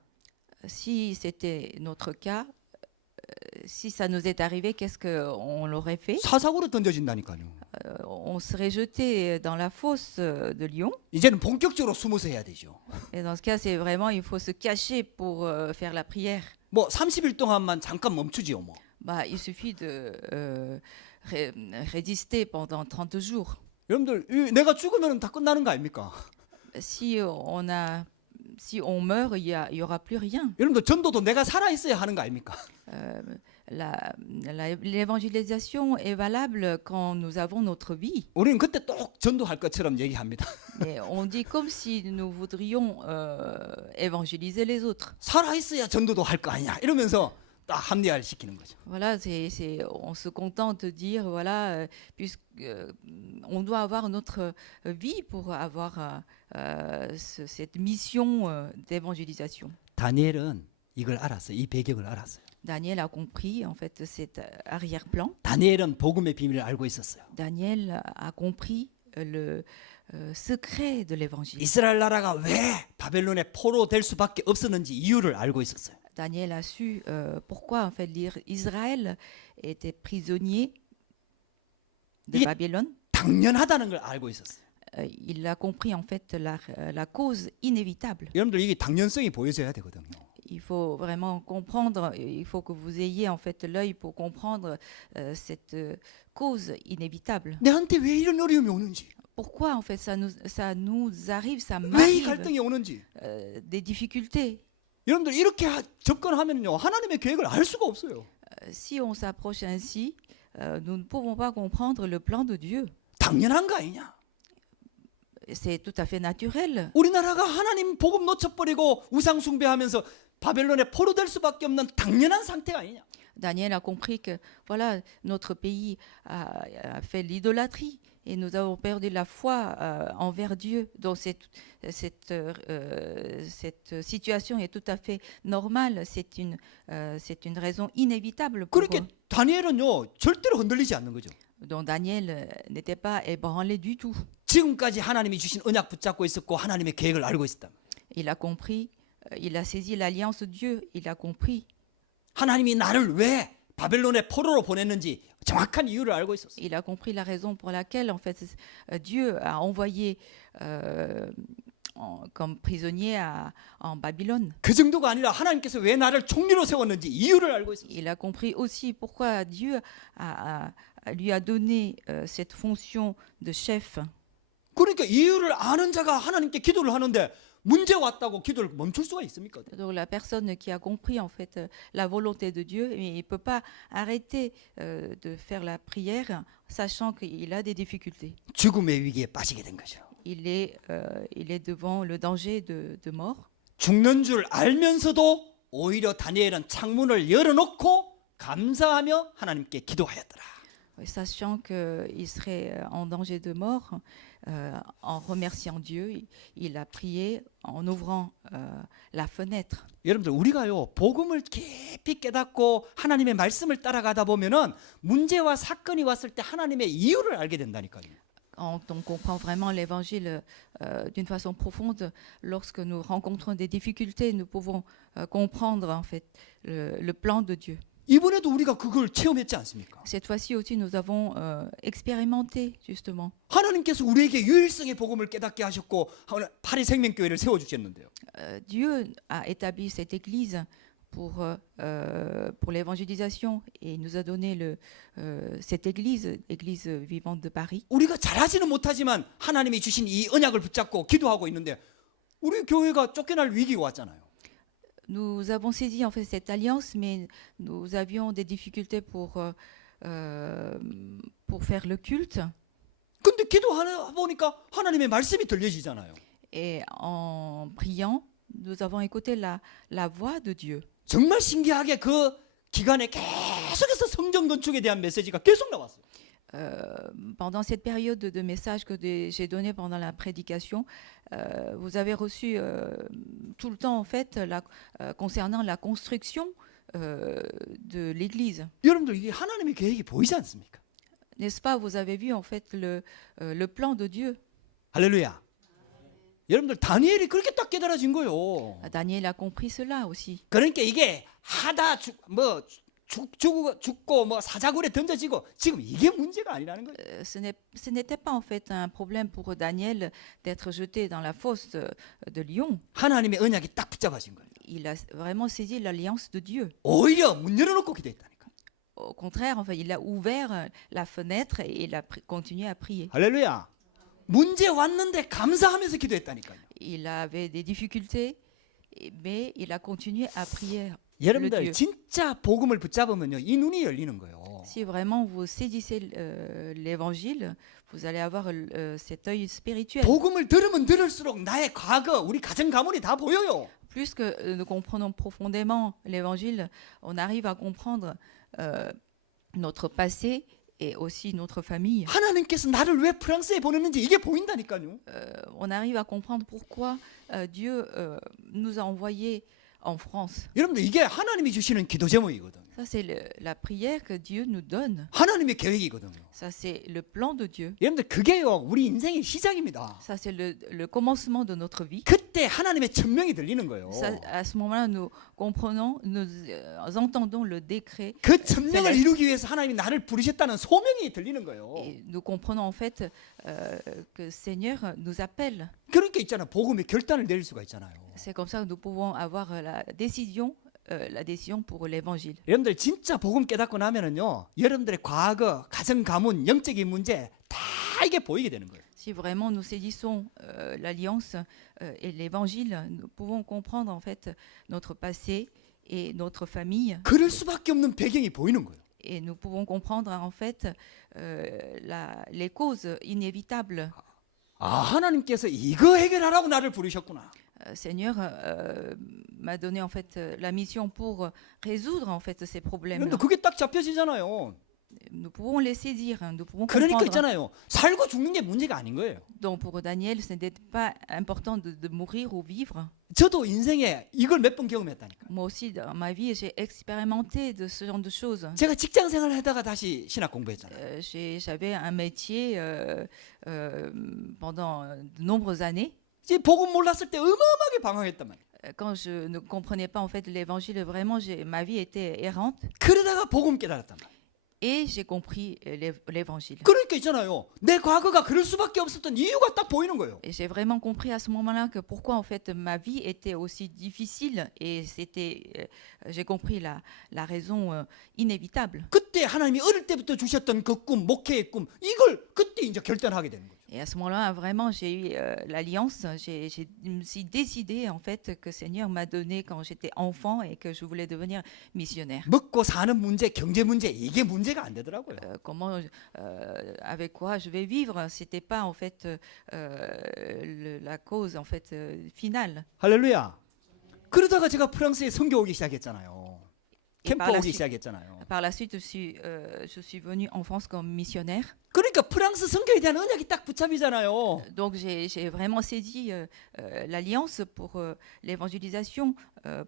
si c'était notre cas, si ça nous est arrivé, qu'est-ce qu'on l'aurait fait? 사사구로 던져진다니까요. On serait jeté dans la fosse de lion. 이제는 본격적으로 숨어서 해야 되죠. Et dans ce cas, c'est vraiment, il faut se cacher pour faire la prière. 뭐 30일 동안만 잠깐 멈추지요, 뭐. Bah, il suffit de résister pendant 30 jours. 여러분들 내가 죽으면 다 끝나는 거 아닙니까? Si on meurt, il y aura plus rien. 여러분들 전도도 내가 살아 있어야 하는 거 아닙니까? L'évangélisation est valable quand nous avons notre vie. 우리는 그때 또 전도할 것처럼 얘기합니다. Mais on dit comme si nous voudrions évangéliser les autres. 살아 있어야 전도도 할 거 아니냐 이러면서 딱 합리화를 시키는 거죠. Voilà, on se contente de dire voilà, puisque on doit avoir notre vie pour avoir cette mission d'évangélisation. 다니엘은 이걸 알았어요. 이 배경을 알았어요. Daniel a compris en fait cet arrière-plan. 다니엘은 복음의 비밀을 알고 있었어요. Daniel a compris le secret de l'évangile. 이스라엘 나라가 왜 바벨론의 포로 될 수밖에 없었는지 이유를 알고 있었어요. Daniel a su pourquoi en fait Israël était prisonnier de Babylone. 당연하다는 걸 알고 있었어요. Il a compris en fait la cause inévitable. 여러분들 이게 당연성이 보여져야 되거든요. Il faut vraiment comprendre, il faut que vous ayez en fait l'œil pour comprendre cette cause inévitable. 내한테 왜 이런 어려움이 오는지, Pourquoi en fait ça nous arrive, ça 왜 이 m'arrive 갈등이 오는지. des difficultés. 여러분들 이렇게 접근하면요 하나님의 계획을 알 수가 없어요. Si on s'approche ainsi, nous ne pouvons pas comprendre le plan de Dieu. 당연한 거 아니냐? C'est tout à fait naturel. 우리나라가 하나님 복음 놓쳐버리고 우상 숭배하면서 바벨론에 포로될 수밖에 없는 당연한 상태가 아니냐? Daniel a compris que voilà, notre pays a fait l'idolâtrie Et nous avons perdu la foi envers Dieu. Donc cette situation est tout à fait normale. C'est une raison inévitable pour 그렇게 다니엘은요 절대로 흔들리지 않는 거죠. dont Daniel n'était pas ébranlé du tout. 지금까지 하나님이 주신 언약 붙잡고 있었고 하나님의 계획을 알고 있었다. Il a compris, il a saisi l'alliance de Dieu, il a compris. 하나님이 나를 왜 바벨론의 포로로 보냈는지 정확한 이유를 알고 있었어요. Il a compris la raison pour laquelle en fait Dieu a envoyé comme prisonnier en Babylone. 그 정도가 아니라 하나님께서 왜 나를 총리로 세웠는지 이유를 알고 있었어요. Il a compris aussi pourquoi Dieu lui a donné cette fonction de chef. 그러니까 이유를 아는 자가 하나님께 기도를 하는데 문제 왔다고 기도를 멈출 수가 있습니까? Donc la personne qui a compris en fait la volonté de Dieu, mais il peut pas arrêter de faire la prière, sachant qu'il a des difficultés. 죽음의 위기에 빠지게 된 거죠. Il est devant le danger de mort. 죽는 줄 알면서도 오히려 다니엘은 창문을 열어놓고 감사하며 하나님께 기도하였더라. Sachant qu'il serait en danger de mort, en remerciant Dieu, il a prié en ouvrant la fenêtre. 여러분들 우리가요 복음을 깊이 깨닫고 하나님의 말씀을 따라가다 보면은 문제와 사건이 왔을 때 하나님의 이유를 알게 된다니까요. Quand on comprend vraiment l'évangile d'une façon profonde, lorsque nous rencontrons des difficultés, nous pouvons comprendre en fait le plan de Dieu. 이번에도 우리가 그걸 체험했지 않습니까? Cette fois-ci aussi, nous avons expérimenté justement. 하나님께서 우리에게 유일성의 복음을 깨닫게 하셨고 파리 생명교회를 세워 주셨는데요. Dieu a établi cette église pour l'évangélisation et il nous a donné cette église vivante de Paris. 우리가 잘하지는 못하지만 하나님이 주신 이 언약을 붙잡고 기도하고 있는데 우리 교회가 쫓겨날 위기가 왔잖아요. Nous avons saisi en fait cette alliance, mais nous avions des difficultés pour faire le culte. 근데 기도하다 보니까 하나님의 말씀이 들려지잖아요. Et en priant, nous avons écouté la voix de Dieu. 정말 신기하게 그 기간에 계속해서 성전 건축에 대한 메시지가 계속 나왔어요. Pendant cette période de message que j'ai donné pendant la prédication, vous avez reçu tout le temps en fait concernant la construction de l'Église. 여러분들 이게 하나님의 계획이 보이지 않습니까? N'est-ce pas? Vous avez vu en fait le plan de Dieu. 할렐루야. 여러분들 다니엘이 그렇게 딱 깨달아진 거예요. Daniel a compris cela aussi. 그러니까 이게 하다 죽고 뭐 사자굴에 던져지고 지금 이게 문제가 아니라는 거예요. Ce n'était pas en fait un problème pour Daniel d'être jeté dans la fosse de lion. 하나님의 언약이 딱 붙잡아진 거예요. Il a vraiment saisi l'alliance de Dieu. 오히려 문 열어놓고 기도했다니까. Au contraire, enfin, il a ouvert la fenêtre et il a continué à prier. 할렐루야. 문제 왔는데 감사하면서 기도했다니까요. Il avait des difficultés, mais il a continué à prier. 여러분들 진짜 복음을 붙잡으면요 이 눈이 열리는 거예요. Si vraiment vous saisissez l'évangile, vous allez avoir cet œil spirituel. 복음을 들으면 들을수록 나의 과거, 우리 가정 가문이 다 보여요. Plus que nous comprenons profondément l'évangile, on arrive à comprendre notre passé et aussi notre famille. 하나님께서 나를 왜 프랑스에 보냈는지 이게 보인다니까요. On arrive à comprendre pourquoi Dieu nous a envoyés en France. 여러분들 이게 하나님이 주시는 기도 제목이거든요. Ça c'est la prière que Dieu nous donne. 하나님의 계획이거든요. Ça c'est le plan de Dieu. 여러분들 그게요 우리 인생의 시작입니다. Ça c'est le commencement de notre vie. 그때 하나님의 천명이 들리는 거예요. Ça, à ce moment-là, nous comprenons, nous entendons le décret. 그 천명을 이루기 위해서 하나님이 나를 부르셨다는 소명이 들리는 거예요. Et nous comprenons en fait que le Seigneur nous appelle. 그러니까 있잖아 복음의 결단을 내릴 수가 있잖아요. C'est comme ça que nous pouvons avoir la décision pour l'évangile. 여러분들 진짜 복음 깨닫고 나면은요 여러분들의 과거, 가정 가문, 영적인 문제 다 이게 보이게 되는 거예요. Si vraiment nous saisissons l'alliance et l'évangile, nous pouvons comprendre en fait notre passé et notre famille. 그럴 수밖에 없는 배경이 보이는 거예요. Et nous pouvons comprendre en fait les causes inévitables. 아 하나님께서 이거 해결하라고 나를 부르셨구나. Seigneur m'a donné en fait la mission pour résoudre en fait ces problèmes. 그런데 그게 딱 잡혀지잖아요. Nous pouvons les saisir, nous pouvons 그러니까 comprendre. 있잖아요. 살고 죽는 게 문제가 아닌 거예요. Donc pour Daniel, ce n'était pas important de mourir ou vivre. 저도 인생에 이걸 몇 번 경험했다니까. Moi aussi, dans ma vie, j'ai expérimenté de ce genre de choses. 제가 직장 생활을 하다가 다시 신학 공부했잖아요. J'avais un métier pendant de nombreuses années. 이제 복음 몰랐을 때 어마어마하게 방황했단 말이에요. Quand je ne comprenais pas en fait l'évangile, vraiment, ma vie était errante. 그러다가 복음 깨달았단 말이에요. Et j'ai compris l'évangile. 그러니까 있잖아요. 내 과거가 그럴 수밖에 없었던 이유가 딱 보이는 거예요. Et j'ai vraiment compris à ce moment-là que pourquoi en fait ma vie était aussi difficile. Et j'ai compris la raison inévitable. 그때 하나님이 어릴 때부터 주셨던 그 꿈, 목회의 꿈, 이걸 그때 이제 결단하게 되는 거죠. Et à ce moment-là, vraiment, j'ai eu l'alliance. Je me suis décidée en fait que Seigneur m'a donné quand j'étais enfant et que je voulais devenir missionnaire. 먹고 사는 문제, 경제 문제 이게 문제가 안 되더라고요. Avec quoi je vais vivre, c'était pas en fait la cause en fait finale. 할렐루야. 그러다가 제가 프랑스에 선교 오기 시작했잖아요. 캠프 오기 시작했잖아요. Par la suite, je suis venue en France comme missionnaire. 그러니까 프랑스 선교에 대한 언약이 딱 붙잡이잖아요. Donc j'ai vraiment saisi l'alliance pour l'évangélisation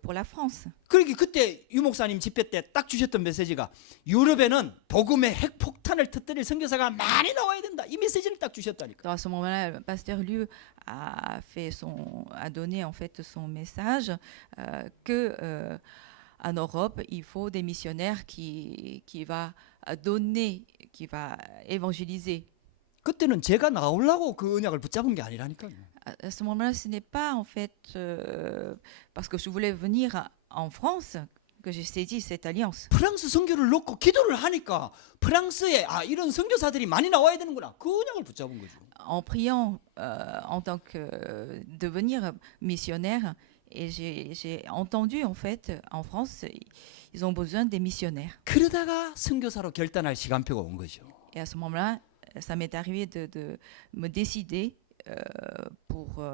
pour la France. 그러니까 그때 유 목사님 집회 때 딱 주셨던 메시지가 유럽에는 복음의 핵폭탄을 터뜨릴 선교사가 많이 나와야 된다. 이 메시지를 딱 주셨다니까. À ce moment-là, le pasteur Liu a donné en fait son message que en Europe, il faut des missionnaires qui va donner, qui va évangéliser. 그때는 제가 나오려고 그 언약을 붙잡은 게 아니라니까요. À ce moment-là, ce n'est pas en fait parce que je voulais venir en France que j'ai saisi cette alliance. 프랑스 선교를 놓고 기도를 하니까 프랑스에 이런 선교사들이 많이 나와야 되는구나. 그 언약을 붙잡은 거죠. En priant en tant que devenir missionnaire, et j'ai entendu en fait en France, ils ont besoin des missionnaires. 그러다가 선교사로 결단할 시간표가 온 거죠. Et à ce moment-là, ça m'est arrivé de me décider pour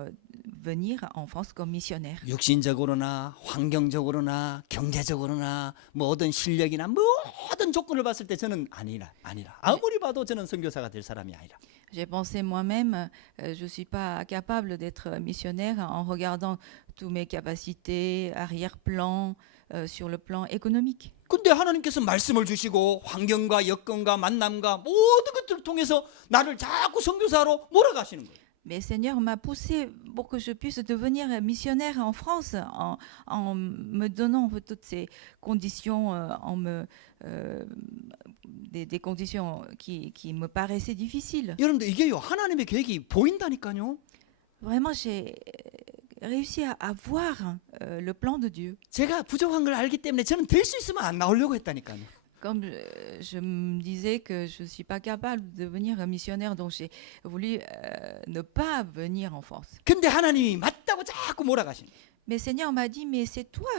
venir en France comme missionnaire. 육신적으로나 환경적으로나 경제적으로나 모든 실력이나 모든 조건을 봤을 때 저는 아니라 아무리 봐도 저는 선교사가 될 사람이 아니라. J'ai pensé moi-même, je ne suis pas capable d'être missionnaire en regardant toutes mes capacités, arrière-plan, sur le plan économique. 근데 하나님께서 말씀을 주시고 환경과 여건과 만남과 모든 것들을 통해서 나를 자꾸 선교사로 몰아가시는 거예요. Mais Seigneur m'a poussé pour que je puisse devenir missionnaire en France en me donnant toutes ces conditions, des conditions qui me paraissaient difficiles. 여러분들 이게요 하나님의 계획이 보인다니까요. Vraiment, j'ai réussi à voir le plan de Dieu. 제가 부족한 걸 알기 때문에 저는 될 수 있으면 안 나오려고 했다니까요. Comme je me disais que je ne suis pas capable de devenir missionnaire, donc j'ai voulu ne pas venir en France. 근데 하나님이 맞다고 자꾸 몰아가시는 거예요. Mais Seigneur m'a dit, mais c'est toi.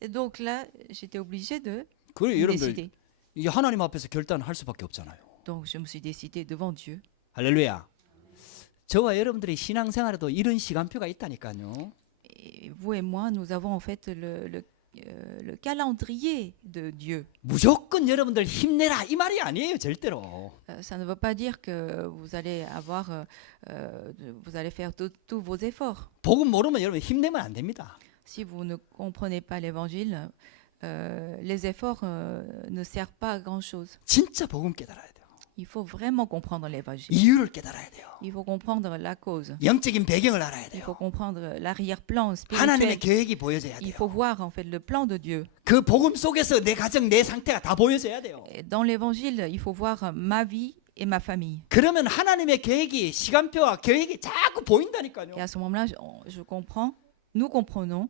Et donc là, j'étais obligée de 그래 me 여러분들 décider. 이게 하나님 앞에서 결단할 수밖에 없잖아요. Donc je me suis décidée devant Dieu. 할렐루야. 저와 여러분들의 신앙생활에도 이런 시간표가 있다니까요. Et vous et moi, nous avons en fait le calendrier de Dieu. 무조건 여러분들 힘내라 이 말이 아니에요 절대로. Ça ne veut pas dire que vous allez avoir, vous allez faire tous vos efforts. 복음 모르면 여러분 힘내면 안 됩니다. Si vous ne comprenez pas l'évangile, les efforts ne servent pas à grand-chose. 진짜 복음 깨달아야 돼요. Il faut vraiment comprendre l'évangile. 이유를 깨달아야 돼요. Il faut comprendre la cause. 영적인 배경을 알아야 Il 돼요. faut comprendre l'arrière-plan 하나님의 spirituel. 계획이 보여져야 Il 돼요. faut voir en fait le plan de Dieu. 그 복음 속에서 내 가정, 내 상태가 다 보여져야 돼요. Et dans l'évangile, il faut voir ma vie et ma famille. 그러면 하나님의 계획이 시간표와 계획이 자꾸 보인다니까요. Et à ce moment-là, je comprends, nous comprenons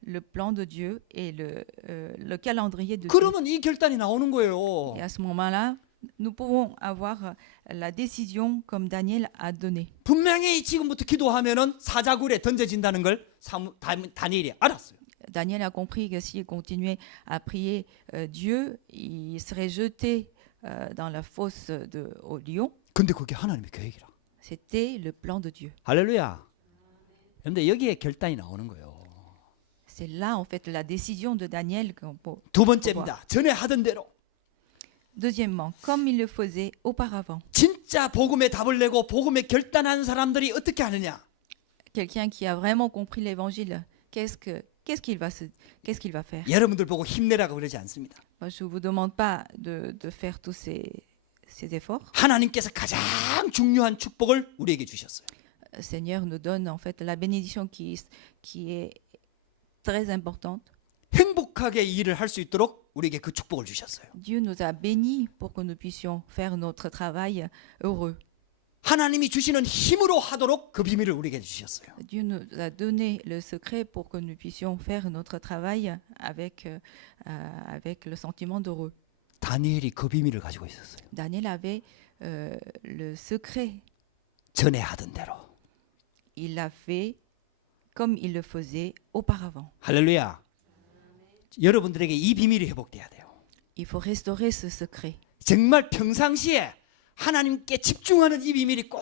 le plan de Dieu et le calendrier de Dieu. 그러면 이 결단이 나오는 거예요. Et à ce moment-là, nous pouvons avoir la décision comme Daniel a donné. 분명히 지금부터 기도하면은 사자굴에 던져진다는 걸 다니엘이 알았어요. Daniel a compris que s'il continuait à prier Dieu, il serait jeté dans la fosse au lion. 근데 그게 하나님의 계획이라. C'était le plan de Dieu. 할렐루야. 그런데 여기에 결단이 나오는 거예요. C'est là en fait la décision de Daniel qu'on peut 두 번째입니다. 전에 하던 대로. Deuxièmement, comme il le faisait auparavant, 진짜 복음의 답을 내고 복음에 결단한 사람들이 어떻게 하느냐? quelqu'un qui a vraiment compris l'évangile, qu'est-ce qu'il va faire? 여러분들 보고 힘내라고 그러지 않습니다. Moi, je ne vous demande pas de faire tous ces efforts. 하나님께서 가장 중요한 축복을 우리에게 주셨어요. Le Seigneur nous donne en fait la bénédiction qui est très importante. 행복하게 이 일을 할 수 있도록 우리에게 그 축복을 주셨어요. Dieu nous a bénis pour que nous puissions faire notre travail heureux. 하나님이 주시는 힘으로 하도록 그 비밀을 우리에게 주셨어요. Dieu nous a donné le secret pour que nous puissions faire notre travail avec le sentiment d'heureux. 다니엘이 그 비밀을 가지고 있었어요. Daniel avait le secret. 전에 하던 대로. Il l'a fait comme il le faisait auparavant. 할렐루야. 여러분들에게 이 비밀이 회복돼야 돼요. Il faut restaurer ce secret. 정말 평상시에 하나님께 집중하는 이 비밀이 꼭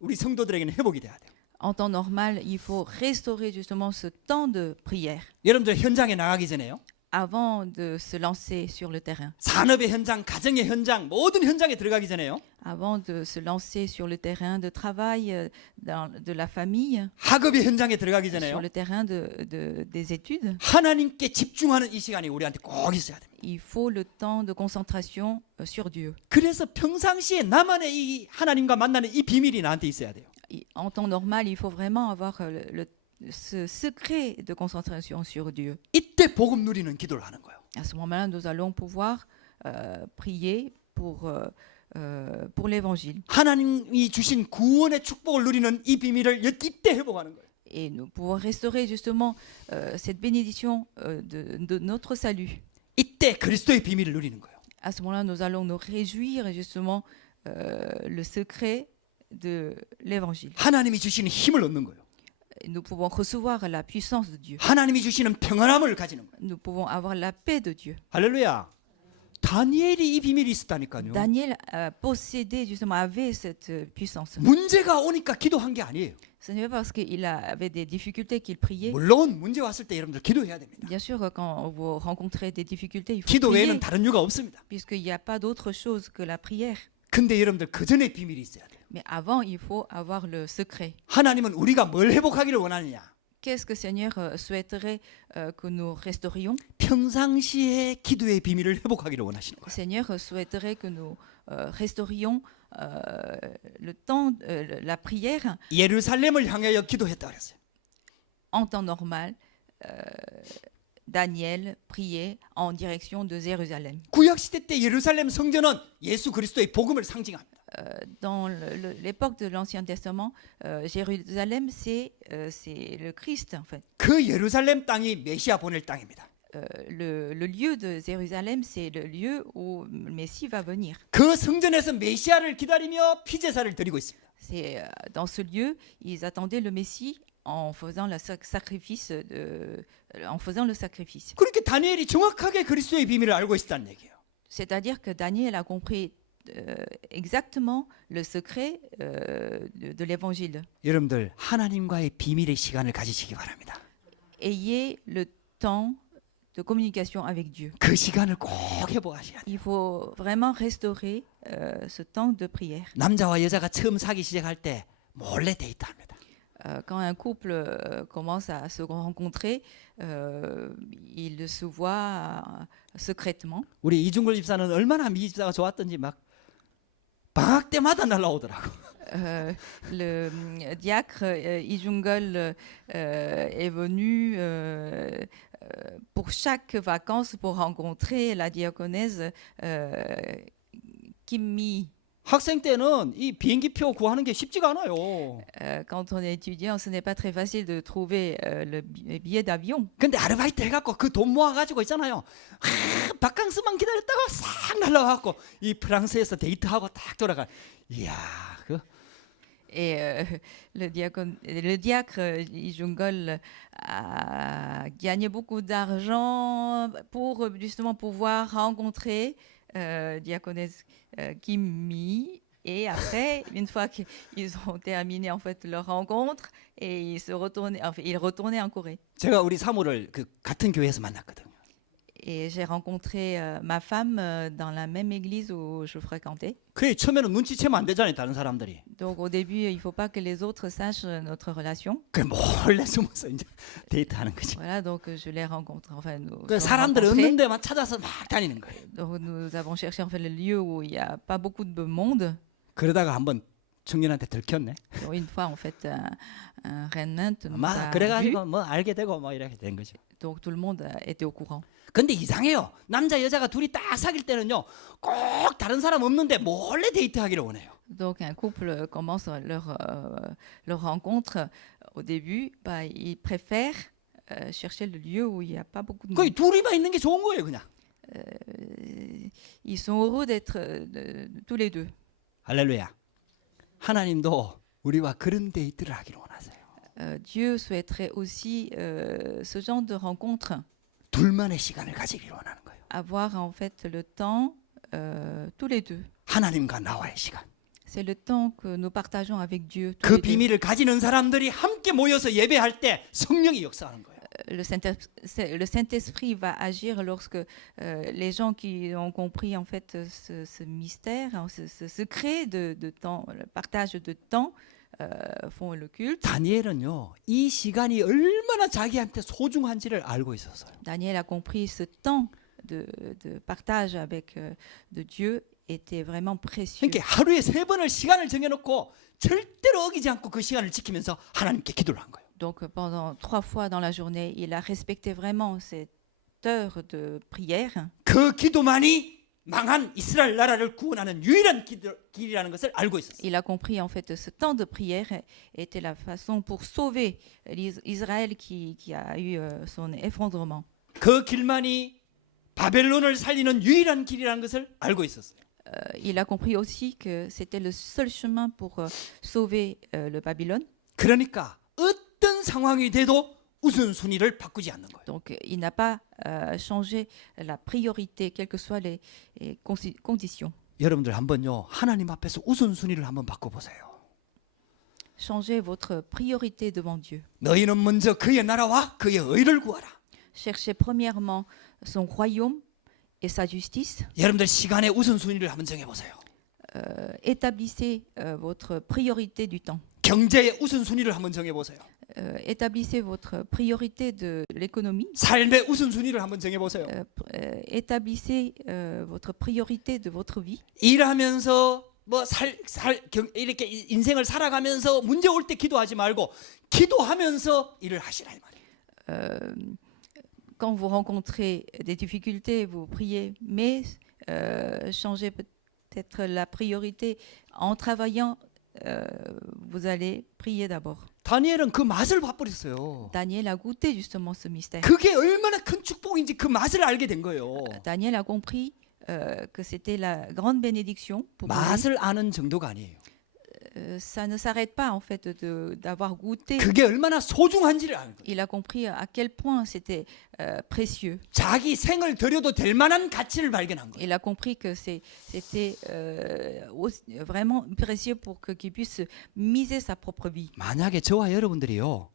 우리 성도들에게는 회복이 돼야 돼요. En temps normal, il faut restaurer justement ce temps de prière 여러분들 현장에 나가기 전에요. avant de se lancer sur le terrain. 산업의 현장, 가정의 현장, 모든 현장에 들어가기 전에요. Avant de se lancer sur le terrain de travail, de la famille, 학업의 현장에 들어가기 sur 전에요. le terrain des études, 하나님께 집중하는 이 시간이 우리한테 꼭 있어야 됩니다. il faut le temps de concentration sur Dieu. 그래서 평상시에 나만의 이 하나님과 만나는 이 비밀이 나한테 있어야 돼요. En temps normal, il faut vraiment avoir ce secret de concentration sur Dieu. 이때 복음 누리는 기도를 하는 거예요. À ce moment-là, nous allons pouvoir prier pour l'évangile. 하나님이 주신 구원의 축복을 누리는 이 비밀을 이때 회복하는 거예요. Et nous pouvons restaurer justement cette bénédiction de notre salut. 이때 그리스도의 비밀을 누리는 거예요. À ce moment-là, nous allons nous réjouir justement le secret de l'évangile. 하나님이 주시는 힘을 얻는 거예요. Nous pouvons recevoir la puissance de Dieu. 하나님이 주시는 평안함을 가지는 거예요. Nous pouvons avoir la paix de Dieu. 할렐루야. 다니엘이 이 비밀이 있었다니까요. Daniel possédait justement, avait cette puissance. 문제가 오니까 기도한 게 아니에요. Ce n'est pas parce qu'il avait des difficultés qu'il priait. 물론 문제 왔을 때 여러분들 기도해야 됩니다. Bien sûr, quand vous rencontrez des difficultés, il faut 기도 외에는 prier, 다른 이유가 없습니다. puisqu'il n'y a pas d'autre chose que la prière. 근데 여러분들 그 전에 비밀이 있어야 돼요. Mais avant, il faut avoir le secret. 하나님은 우리가 뭘 회복하기를 원하느냐? Qu'est-ce que Seigneur souhaiterait que nous restaurions? 평상시에 기도의 비밀을 회복하기를 원하시는 거예요. Seigneur souhaiterait que nous restaurions le temps, la prière 예루살렘을 향하여 기도했다 그랬어요. en temps normal. Daniel priait en direction de Jérusalem. 구약 시대 때 예루살렘 성전은 예수 그리스도의 복음을 상징합니다. Dans l'époque de l'Ancien Testament, Jérusalem, c'est le Christ en fait. 그 예루살렘 땅이 메시아 보낼 땅입니다. Le lieu de Jérusalem, c'est le lieu où le Messie va venir. 그 성전에서 메시아를 기다리며 피제사를 드리고 있습니다. C'est dans ce lieu, ils attendaient le Messie en faisant le sacrifice. 그렇게 다니엘이 정확하게 그리스도의 비밀을 알고 있었다는 얘기예요. C'est-à-dire que Daniel a compris exactement le secret de l'évangile. 여러분들 하나님과의 비밀의 시간을 가지시기 바랍니다. Ayez le temps de communication avec Dieu. 그 시간을 꼭 회복하셔야 돼요. Il faut vraiment restaurer ce temps de prière. 남자와 여자가 처음 사귀 시작할 때 몰래 데이트합니다. Quand un couple commence à se rencontrer, il se voit secrètement. 우리 이중걸 집사는 얼마나 미 집사가 좋았던지 막 방학 때마다 날라오더라고. Le diacre Ijungol est venu pour chaque vacances pour rencontrer la diaconesse Kimmi. 학생 때는 이 비행기표 구하는 게 쉽지가 않아요. Quand on est étudiant, ce n'est pas très facile de trouver le billet d'avion. 근데 아르바이트 해갖고 그 돈 모아가지고 있잖아요. 바캉스만 기다렸다가 싹 날라와갖고 이 프랑스에서 데이트하고 딱 돌아가. 이야, 그 Et le diacre Ijungol a gagné beaucoup d'argent pour justement pouvoir rencontrer diaconesse Kimmi. Et après, une fois qu'ils ont terminé en fait leur rencontre, et ils retournaient en Corée. 제가 우리 사모를 그 같은 교회에서 만났거든요. Et j'ai rencontré ma femme dans la même église où je fréquentais. 그게 처음에는 눈치채면 안 되잖아요, 다른 사람들이. Donc au début, il ne faut pas que les autres sachent notre relation. 그 몰래 숨어서 이제 데이트하는 거지. Voilà, donc je l'ai rencontré. Enfin, nous 그 sommes 사람들 rencontrés. 없는 데만 찾아서 막 다니는 거예요. Donc nous avons cherché en fait le lieu où il n'y a pas beaucoup de monde. 그러다가 한번 청년한테 들켰네. Donc, une fois, en fait, un Rennes nous 막 a vus. 그래가지고 뭐 알게 되고 뭐 이렇게 된 거죠. Donc tout le monde était au courant. 근데 이상해요. 남자 여자가 둘이 딱 사귈 때는요, 꼭 다른 사람 없는데 몰래 데이트하기를 원해요. Donc un couple commence leur rencontre. Au début, bah, ils préfèrent chercher le lieu où il n'y a pas beaucoup de 거의 monde. 둘이만 있는 게 좋은 거예요, 그냥. Ils sont heureux d'être tous les deux. 할렐루야. 하나님도 우리와 그런 데이트를 하기를 원하세요. Dieu souhaiterait aussi ce genre de rencontre, 둘만의 시간을 가지기를 원하는 거예요. avoir en fait le temps tous les deux. 하나님과 나와의 시간. C'est le temps que nous partageons avec Dieu. Tous 그 les deux. 비밀을 가지는 사람들이 함께 모여서 예배할 때 성령이 역사하는 거예요. Le Saint-Esprit va agir lorsque les gens qui ont compris en fait ce mystère, hein, ce secret de temps, le partage de temps, font le culte. 다니엘은요, 이 시간이 얼마나 자기한테 소중한지를 알고 있었어요. Daniel a compris ce temps de partage avec de Dieu était vraiment précieux. 그러니까 하루에 3번을 시간을 정해놓고 절대로 어기지 않고 그 시간을 지키면서 하나님께 기도를 한 거예요. Donc pendant 3 fois dans la journée, il a respecté vraiment cette heure de prière. 그 기도만이 망한 이스라엘 나라를 구원하는 유일한 길이라는 것을 알고 있었어요. Il a compris en fait ce temps de prière était la façon pour sauver Israël qui a eu son effondrement. 그 길만이 바벨론을 살리는 유일한 길이라는 것을 알고 있었어요. Il a compris aussi que c'était le seul chemin pour sauver le Babylone. 그러니까 어떤 상황이 돼도 우선순위를 바꾸지 않는 거예요. Donc il n'a pas changé la priorité, quelles que soient les conditions. 여러분들 한번요, 하나님 앞에서 우선순위를 한번 바꿔보세요. Changez votre priorité devant Dieu. 너희는 먼저 그의 나라와 그의 의를 구하라. Cherchez premièrement son royaume et sa justice. 여러분들 시간의 우선순위를 한번 정해보세요. Établissez votre priorité du temps. 경제의 우선순위를 한번 정해보세요. Établissez votre priorité de l'économie. 삶의 우선순위를 한번 정해보세요. Établissez votre priorité de votre vie. 일하면서 이렇게 인생을 살아가면서 문제 올 때 기도하지 말고 기도하면서 일을 하시라 이 말이에요. Quand vous rencontrez des difficultés, vous priez, mais changez peut-être la priorité en travaillant. Vous allez prier d'abord. 다니엘은 그 맛을 맛버렸어요. Daniel a goûté justement ce mystère. 그게 얼마나 큰 축복인지 그 맛을 알게 된 거예요. Daniel a compris que c'était la grande bénédiction pour lui. 맛을 아는 정도가 아니에요. Ça ne s'arrête pas en fait d'avoir goûté. 그게 얼마나 소중한지를 아는 거예요. Il a compris à quel point c'était précieux. 자기 생을 들여도 될 만한 가치를 발견한 거예요. Il a compris que c'était vraiment précieux pour qu'il puisse miser sa propre vie. 만약에 저와 여러분들이요,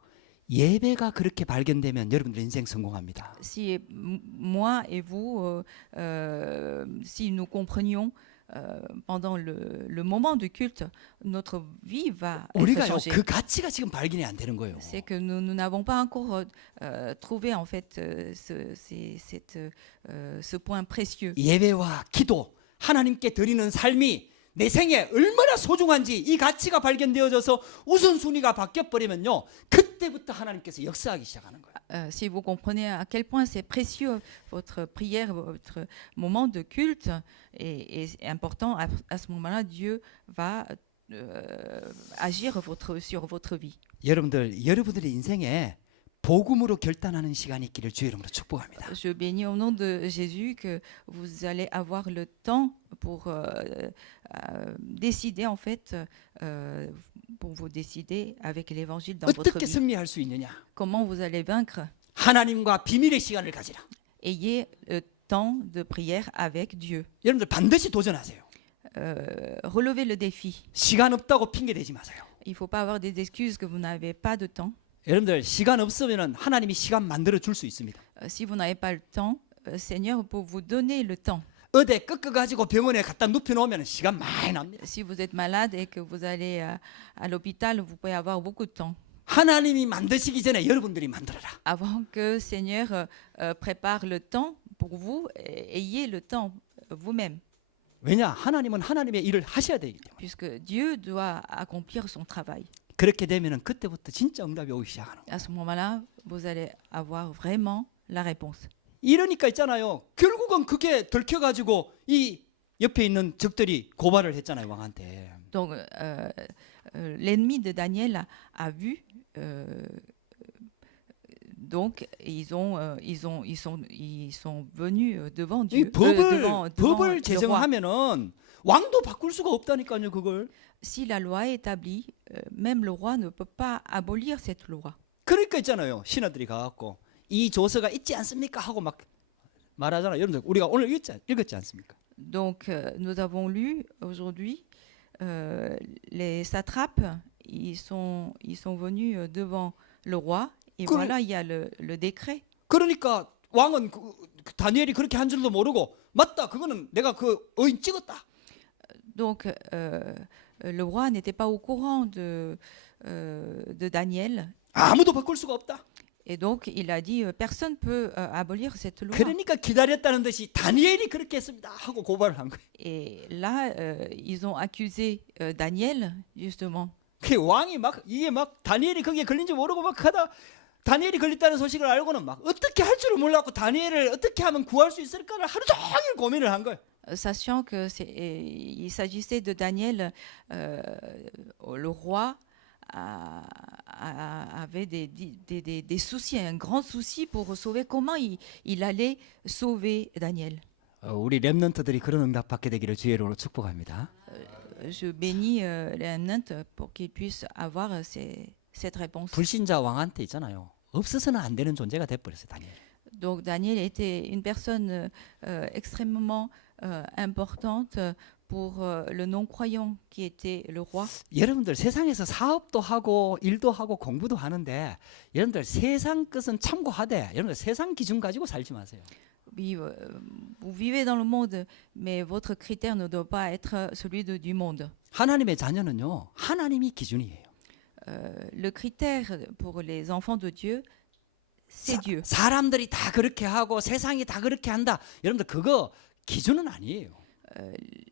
예배가 그렇게 발견되면 여러분들 인생 성공합니다. Si moi et vous, si nous comprenions pendant le moment du culte, notre vie va être 우리가요, changée. 그 가치가 지금 발견이 안 되는 거예요. C'est que nous n'avons pas encore trouvé en fait ce point précieux. 예배와 기도, 하나님께 드리는 삶이 내 생에 얼마나 소중한지 이 가치가 발견되어져서 우선순위가 바뀌어버리면요, 그때부터 하나님께서 역사하기 시작하는 거예요. Si vous comprenez à quel point c'est précieux votre prière, votre moment de culte est important, à ce moment-là, Dieu va agir sur votre vie. 여러분들의 인생에 복음으로 결단하는 시간이 있기를 주의 이름으로 축복합니다. Je bénis au nom de Jésus que vous allez avoir le temps pour décider en fait, pour vous décider avec l'évangile dans votre 어떻게 vie. 승리할 수 있느냐? Comment vous allez vaincre? 하나님과 비밀의 시간을 가지라. Ayez le temps de prière avec Dieu. 여러분들 반드시 도전하세요. Relevez le défi. 시간 없다고 핑계 대지 마세요. Il ne faut pas avoir des excuses que vous n'avez pas de temps. 여러분들 시간 없으면은 하나님이 시간 만들어 줄 수 있습니다. Si vous n'avez pas le temps, Seigneur, pour vous donner le temps. 어디 꺾어가지고 병원에 갖다 눕혀놓으면 시간 많이 납니다. Si vous êtes malade et que vous allez à l'hôpital, vous pouvez avoir beaucoup de temps. 하나님이 만드시기 전에 여러분들이 만들어라. Avant que Seigneur prépare le temps pour vous, ayez le temps vous-même, 왜냐? 하나님은 하나님의 일을 하셔야 되기 때문에. puisque Dieu doit accomplir son travail. 그렇게 되면은 그때부터 진짜 응답이 오기 시작하는 거예요. À ce moment-là, vous allez avoir vraiment la réponse. 이러니까 있잖아요. 결국은 그게 들켜가지고 이 옆에 있는 적들이 고발을 했잖아요, 왕한테. Donc, l'ennemi de Daniel a vu. Donc, ils sont venus devant 이 Dieu, 법을 devant le roi. 제정하면은 왕도 바꿀 수가 없다니까요, 그걸. Si la loi est établie, même le roi ne peut pas abolir cette loi. 그러니까 있잖아요. 신하들이 가갖고 이 조서가 있지 않습니까? 하고 막 말하잖아요. 여러분들 우리가 오늘 읽었지 않습니까? Donc, nous avons lu aujourd'hui les satrapes, ils sont venus devant le roi, et 그래- voilà, il y a le décret. 그러니까 왕은 그 다니엘이 그렇게 한 줄도 모르고 맞다. 그거는 내가 그 의인 찍었다. Donc, le roi n'était pas au courant de Daniel, 아무도 바꿀 수가 없다. et donc il a dit personne peut abolir cette loi. 그러니까 기다렸다는 듯이 다니엘이 그렇게 했습니다 하고 고발을 한 거예요. Et là, ils ont accusé Daniel, justement. 그 왕이 막 이게 막 다니엘이 거기에 걸린지 모르고 막 하다 다니엘이 걸렸다는 소식을 알고는 막 어떻게 할 줄을 몰랐고 다니엘을 어떻게 하면 구할 수 있을까를 하루 종일 고민을 한 거예요. Sachant que il s'agissait de Daniel, le roi avait des soucis, un grand souci pour sauver. Comment il allait sauver Daniel? 우리 렘넌트들이 그런 응답 받게 되기를 주의로 축복합니다. Je bénis les Remnants pour qu'ils puissent avoir cette réponse. 불신자 왕한테 있잖아요. 없어서는 안 되는 존재가 돼버렸어요, 다니엘. Donc Daniel était une personne extrêmement importante pour le non-croyant qui était le roi. 여러분들 세상에서 사업도 하고 일도 하고 공부도 하는데 여러분들 세상 것은 참고하되 여러분들 세상 기준 가지고 살지 마세요. Oui, vous vivez dans le monde, mais votre critère ne doit pas être celui du monde. 하나님의 자녀는요, 하나님이 기준이에요. Le critère pour les enfants de Dieu, c'est Dieu. 사람들이 다 그렇게 하고 세상이 다 그렇게 한다. 여러분들 그거 기준은 아니에요.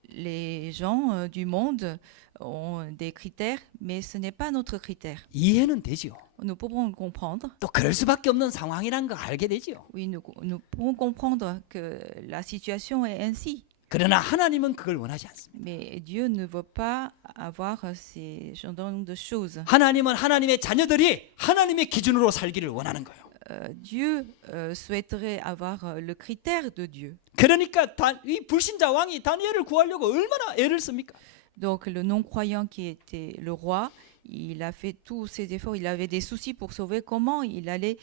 Les gens du monde ont des critères, mais ce n'est pas notre critère. 이해는 되죠. Nous pouvons le comprendre. 또 그럴 수밖에 없는 상황이란 거 알게 되죠. Oui, nous pouvons comprendre que la situation est ainsi. 그러나 하나님은 그걸 원하지 않습니다. Mais Dieu ne veut pas avoir ces genre de choses. 하나님은 하나님의 자녀들이 하나님의 기준으로 살기를 원하는 거예요. Dieu souhaiterait avoir le critère de Dieu. 그러니까 이 불신자 왕이 다니엘을 구하려고 얼마나 애를 씁니까? Donc le non-croyant qui était le roi, il a fait tous ses efforts, il avait des soucis pour sauver comment il allait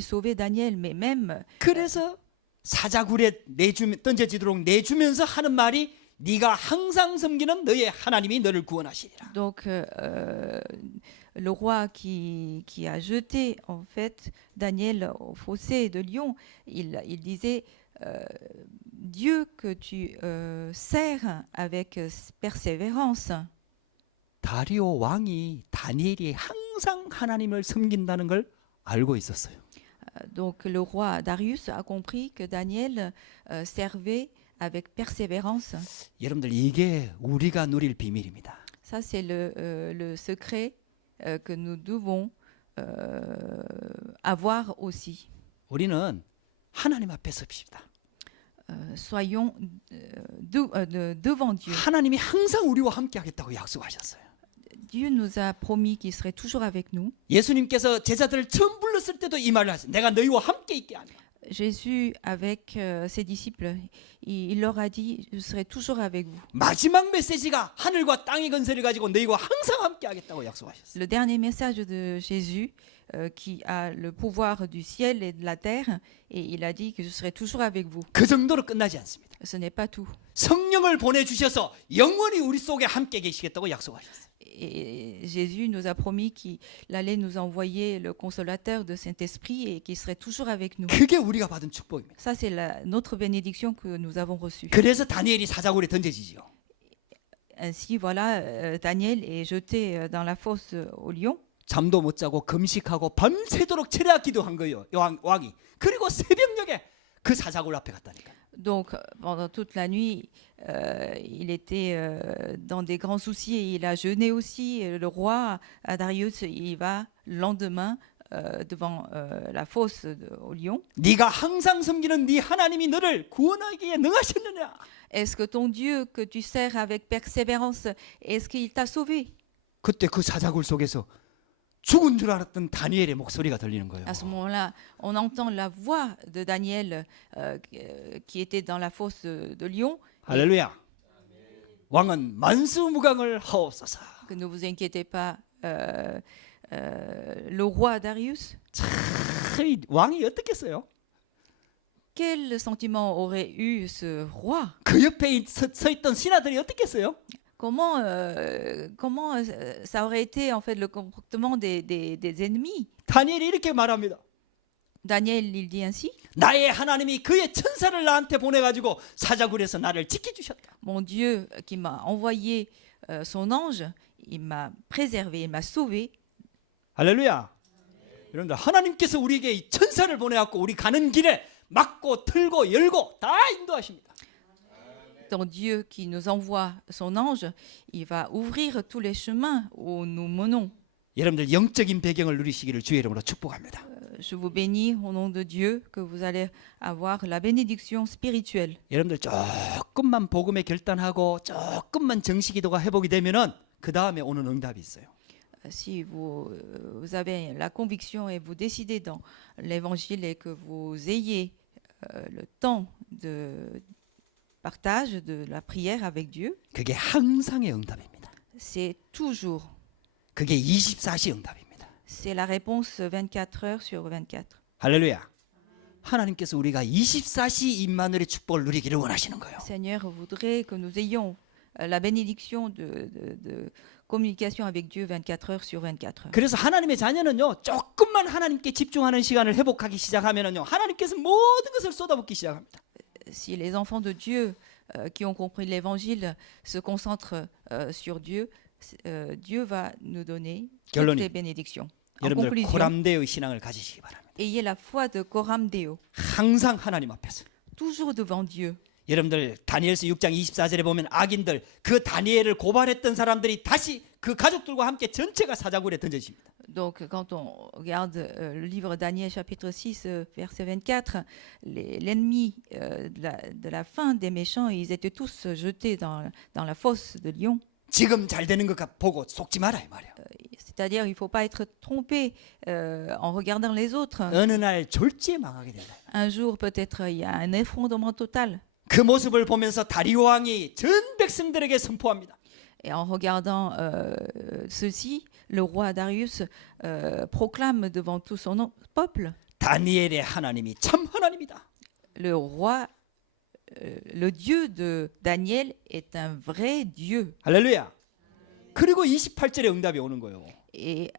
sauver Daniel, mais même 그래서 사자굴에 던져지도록 내주면서 하는 말이 네가 항상 섬기는 너의 하나님이 너를 구원하시리라. donc le roi qui a jeté en fait Daniel au fossé de lion, il disait Dieu que tu sers avec persévérance. 다리오 왕이 다니엘이 항상 하나님을 섬긴다는 걸 알고 있었어요. Donc le roi Darius a compris que Daniel servait avec persévérance. 여러분들 이게 우리가 누릴 비밀입니다. Ça c'est le secret que nous devons avoir aussi. 우리는 하나님 앞에 섭시다. Soyons devant Dieu. 하나님이 항상 우리와 함께 하겠다고 약속하셨어요. Dieu nous a promis qu'il serait toujours avec nous. 예수님께서 제자들을 처음 불렀을 때도 이 말을 하셨어요. 내가 너희와 함께 있게 하며. Jésus avec ses disciples, il leur a dit je serai toujours avec vous. 마지막 메시지가 하늘과 땅의 건설을 가지고 너희와 항상 함께 하겠다고 약속하셨어요. Le dernier message de Jésus qui a le pouvoir du ciel et de la terre, et il a dit que je serai toujours avec vous. 그 정도로 끝나지 않습니다. Ce n'est pas tout. 성령을 보내주셔서 영원히 우리 속에 함께 계시겠다고 약속하셨어요. Et Jésus nous a promis qu'il allait nous envoyer le consolateur de Saint-Esprit et qu'il serait toujours avec nous. 그게 우리가 받은 축복입니다. Ça, c'est notre bénédiction que nous avons reçue. 그래서 다니엘이 사자굴에 던져지지요. Ainsi, voilà, Daniel est jeté dans la fosse au lion. 잠도 못 자고 금식하고 밤새도록 철야 기도한 거예요. 왕이. 그리고 새벽녘에 그 사자굴 앞에 갔다니까. Donc, pendant toute la nuit, il était dans des grands soucis et il a jeûné aussi. Le roi Darius, il va le lendemain devant la fosse au lion. 네가 항상 섬기는 네 하나님이 너를 구원하기에 능하셨느냐? Est-ce que ton Dieu que tu sers avec persévérance, est-ce qu'il t'a sauvé? 그때 그 사자굴 속에서 죽은 줄 알았던 다니엘의 목소리가 들리는 거예요. À ce moment-là, on entend la voix de Daniel qui était dans la fosse de lion. 할렐루야. 왕은 만수무강을 하옵소서. Que ne vous inquiétez pas, le roi Darius. 참 왕이 어떻겠어요? Quel sentiment aurait eu ce roi? 그 옆에 서 있던 신하들이 어떻겠어요? Comment ça aurait été en fait le comportement des ennemis? 다니엘이 이렇게 말합니다. Daniel, il dit ainsi. 나의 하나님이 그의 천사를 나한테 보내가지고 사자굴에서 나를 지켜주셨다. Mon Dieu qui m'a envoyé son ange, il m'a préservé, il m'a sauvé. 할렐루야. 여러분들 하나님께서 우리에게 이 천사를 보내갖고 우리 가는 길에 막고 틀고 열고 다 인도하십니다. Ton Dieu qui nous envoie son ange, il va ouvrir tous les chemins où nous menons. 여러분들 영적인 배경을 누리시기를 주의 이름으로 축복합니다. Je vous bénis au nom de Dieu que vous allez avoir la bénédiction spirituelle. 여러분들 조금만 복음에 결단하고 조금만 정식기도가 회복이 되면은 그 다음에 오는 응답이 있어요. Si vous avez la conviction et vous décidez dans l'évangile et que vous ayez le temps de partage de la prière avec Dieu, 그게 항상의 응답입니다. c'est toujours, 그게 24시 응답입니다. c'est la réponse 24 heures sur 24. 할렐루야. 하나님께서 우리가 24시 임마누엘의 축복을 누리기를 원하시는 거예요. Seigneur voudrait que nous ayons la bénédiction de communication avec Dieu 24 heures sur 24 heures. 그래서 하나님의 자녀는요, 조금만 하나님께 집중하는 시간을 회복하기 시작하면은요, 하나님께서 모든 것을 쏟아붓기 시작합니다. Si les enfants de Dieu qui ont compris l'évangile se concentrent sur Dieu, Dieu va nous donner toutes 결론이, les bénédictions. En 여러분들 conclusion, 고람대의 신앙을 가지시기 바랍니다. ayez la foi de Coram Deo, 항상 하나님 앞에서. toujours devant Dieu. 여러분들 다니엘서 6장 24절에 보면 악인들, 그 다니엘을 고발했던 사람들이 다시 그 가족들과 함께 전체가 사자굴에 던져집니다. Donc, quand on regarde le livre Daniel, chapitre 6, verset 24, l'ennemi de la fin des méchants, ils étaient tous jetés dans la fosse de lion. 지금 잘 되는 것 보고 속지 마라 이 말이야. C'est-à-dire, il ne faut pas être trompé en regardant les autres. 어느 날 졸지에 망하게 된다. Un jour, peut-être, il y a un effondrement total. 그 모습을 보면서 다리오 왕이 전 백성들에게 선포합니다. Et en regardant ceci, le roi Darius proclame devant tout son peuple, 다니엘의 하나님이 참 하나님이다. le roi, le Dieu de Daniel est un vrai Dieu. 할렐루야. 그리고 28절에 응답이 오는 거예요. Et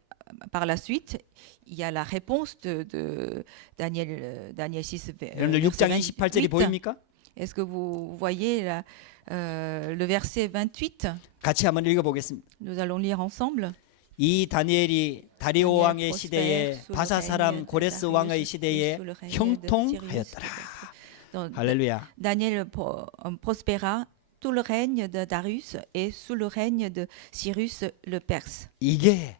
par la suite, il y a la réponse de Daniel 6, 여러분들 6장 28절이 28. 보입니까? Est-ce que vous voyez le verset 28? 같이 한번 읽어보겠습니다. Nous allons lire ensemble. 이 다니엘이 다리오 왕의 시대에 prospère 바사 sous le 사람 règne de 고레스 Darius 왕의 et 시대에 sous le règne de 형통하였더라. Donc, 할렐루야. Daniel prospéra tout le règne de Darius et sous le règne de Cyrus le Perse. 이게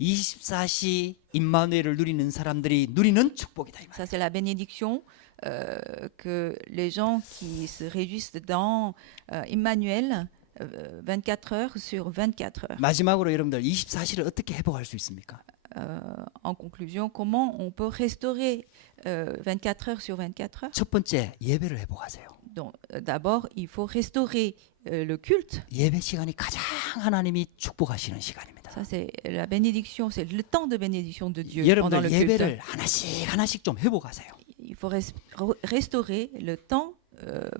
24시 임마누엘을 누리는 사람들이 누리는 축복이다 이 말. Ça, c'est la bénédiction que les gens qui se réjouissent dans Emmanuel 24 heures sur 24 heures. 마지막으로 여러분들 24시를 어떻게 회복할 수 있습니까? En conclusion, comment on peut restaurer 24 heures sur 24 heures? 첫 번째 예배를 회복하세요. Donc, d'abord, il faut restaurer le culte. 예배 시간이 가장 하나님이 축복하시는 시간입니다. Ça, c'est la bénédiction, c'est le temps de bénédiction de Dieu pendant le 여러분들 culte. 예배를 하나씩 좀 회복하세요. Il faut restaurer le temps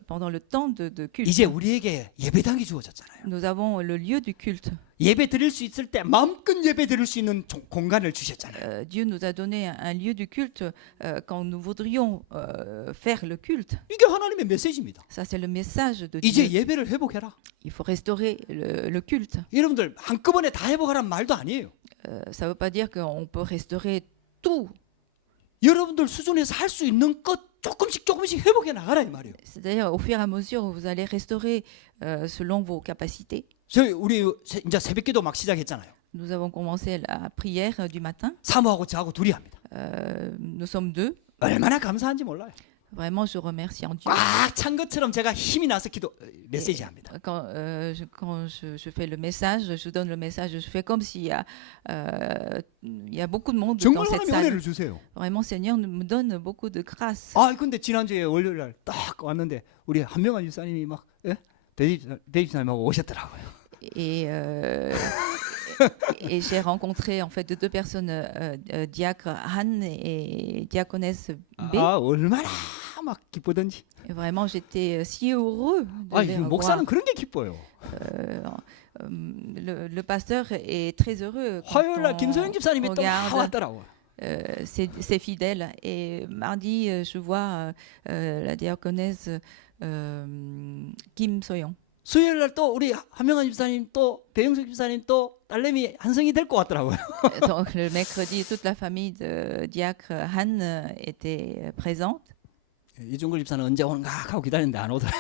pendant le temps de culte. 이제 우리에게 예배당이 주어졌잖아요. Nous avons le lieu du culte. 예배 드릴 수 있을 때 마음껏 예배 드릴 수 있는 공간을 주셨잖아요. Dieu nous a donné un lieu du culte quand nous voudrions faire le culte. 이게 하나님의 메시지입니다. Ça, c'est le message de 이제 Dieu. 예배를 회복해라. Il faut restaurer le culte. 여러분들 한꺼번에 다 회복하라는 말도 아니에요. Ça ne veut pas dire qu'on peut restaurer tout. 여러분들 수준에서 할 수 있는 것 조금씩 회복해 나가라 이 말이에요. C'est-à-dire, au fur et à mesure, vous allez restaurer selon vos capacités. 우리 이제 새벽기도 막 시작했잖아요. Nous avons commencé la prière du matin. 사모하고 저하고 둘이 합니다. Nous sommes deux. 얼마나 감사한지 몰라요. Vraiment, je remercie en Dieu. 꽉 찬 것처럼 제가 힘이 나서 메시지 합니다. Quand, je fais le message, je donne le message, je fais comme s'il y a beaucoup de monde dans 정말 cette 하나님 salle. 은혜를 주세요. Vraiment, Seigneur me donne beaucoup de grâce. 아 근데 지난주에 월요일 날 딱 왔는데 우리 한명환 집사님이 막 대집사님하고 오셨더라고요. Et j'ai rencontré en fait deux personnes, diacre Anne et diaconesse B. 아 얼마나 막 기쁘던지. Et vraiment, j'étais si heureux de 아 les 이 revoir. 목사는 그런 게 기뻐요. Le pasteur est très heureux 화요일 날 quand 김소영 on 집사님이 또 regarde 왔더라고요. ses fidèles. Et mardi, je vois la diaconesse Kim Soyoung. 수요일 날 또 우리 한명환 집사님 또 배영석 집사님 또 딸내미 한성이 데리고 왔더라고요. Donc le mercredi, toute la famille de diacre Han était présente. 이종걸 집사는 언제 오는가 하고 기다렸는데 안 오더라.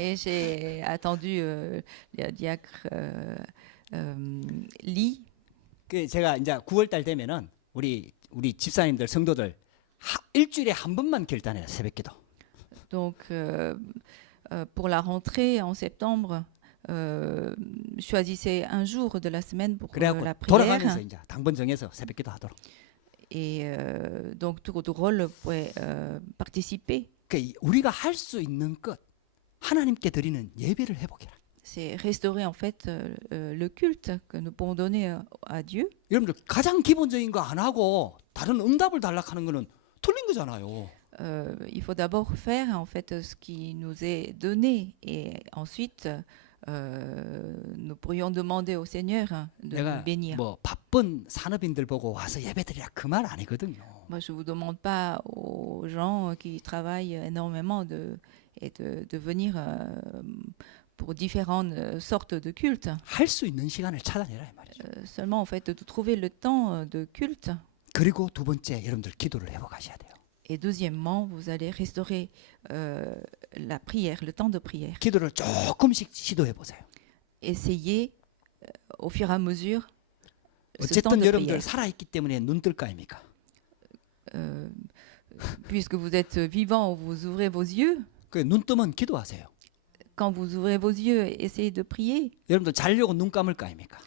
Et j'ai attendu le diacre Lee. 그 제가 이제 9월 달 되면은 우리 집사님들 성도들 일주일에 한 번만 결단해요 새벽기도. Donc pour la rentrée en septembre, choisissez un jour de la semaine pour 그래갖고 la 돌아가면서 prière. 이제 당번 정해서 새벽기도 하도록. Et donc tout rôle vous pouvez participer. 그 우리가 할 수 있는 것 하나님께 드리는 예배를 회복해라. C'est restaurer en fait le culte que nous pouvons donner à Dieu. 여러분들 가장 기본적인 거 안 하고 다른 응답을 달라하는 거는 틀린 거잖아요. Il faut d'abord faire en fait ce qui nous est donné et ensuite nous pourrions demander au Seigneur de nous 내가 bénir. 뭐 바쁜 산업인들 보고 와서 예배드리라 그 말 아니거든요. Moi, je ne vous demande pas aux gens qui travaillent énormément de venir pour différentes sortes de cultes. 할 수 있는 시간을 찾아내라 이 말이죠. Seulement, en fait, de trouver le temps de culte. 그리고 두 번째 여러분들 기도를 회복하셔야 돼요. Et deuxièmement, vous allez restaurer la prière, le temps de prière. 기도를 조금씩 시도해 보세요. Essayez au fur et à mesure ce temps 어쨌든 de 여러분들 prière. 살아있기 때문에 눈 뜰 거 아닙니까? Puisque vous êtes vivant, vous ouvrez vos yeux. 그 눈 뜨면 기도하세요. Quand vous ouvrez vos yeux, essayez de prier. 여러분들 자려고 눈 감을 거 아닙니까?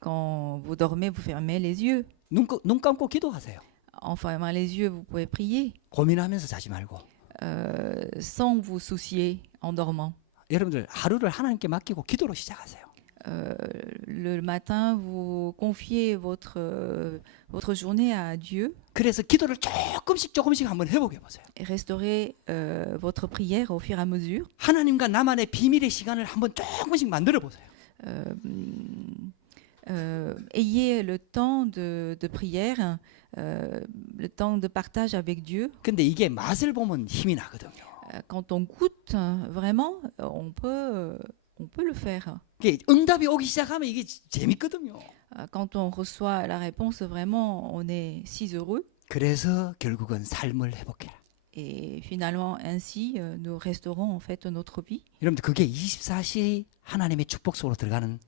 Quand vous dormez, vous fermez les yeux. 눈 감고 기도하세요. En fermant les yeux, vous pouvez prier 고민하면서 자지 말고. sans vous soucier en dormant. 여러분들 하루를 하나님께 맡기고 기도로 시작하세요. Le matin, vous confiez votre journée à Dieu 그래서 기도를 조금씩 한번 회복해 보세요. et restaurez votre prière au fur et à mesure. 하나님과 나만의 비밀의 시간을 한번 조금씩 만들어 보세요. Ayez le temps de prière, le temps de partage avec Dieu. 근데 이게 맛을 보면 힘이 나거든요. Quand on goûte, vraiment, on peut le faire. 이게 응답이 오기 시작하면 이게 재밌거든요. Quand on reçoit la réponse, vraiment, on est si heureux. 그래서 결국은 삶을 회복해라. Et finalement, ainsi, nous restaurons en fait notre vie. 여러분들 그게 24시 하나님의 축복 속으로 들어가는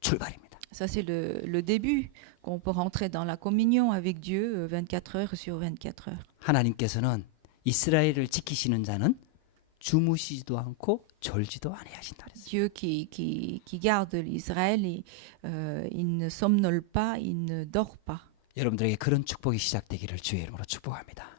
출발입니다. Ça, c'est le début, qu'on peut rentrer dans la communion avec Dieu 24 heures sur 24 heures. 하나님께서는 이스라엘을 지키시는 자는 주무시지도 않고 졸지도 아니하신다. Dieu qui garde l'Israël, il ne somnole pas, il ne dort pas. 여러분들에게 그런 축복이 시작되기를 주의 이름으로 축복합니다.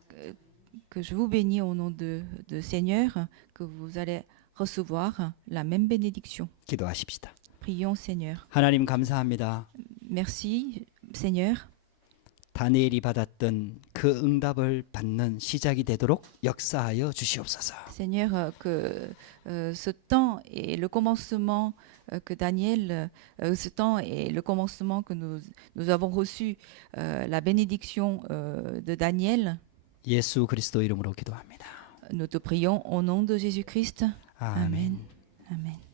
Que je vous bénis au nom de Seigneur, que vous allez recevoir la même bénédiction. 기도하십시다. Prions Seigneur. 하나님 감사합니다. Merci Seigneur. 다니엘이 받았던 그 그 응답을 받는 시작이 되도록 역사하여 주시옵소서. Seigneur, que ce temps est le commencement que Daniel, ce temps est le commencement que nous avons reçu, la bénédiction de Daniel. 예수 그리스도 이름으로 기도합니다. Nous te prions au nom de Jésus-Christ. 아멘. Amen. Amen.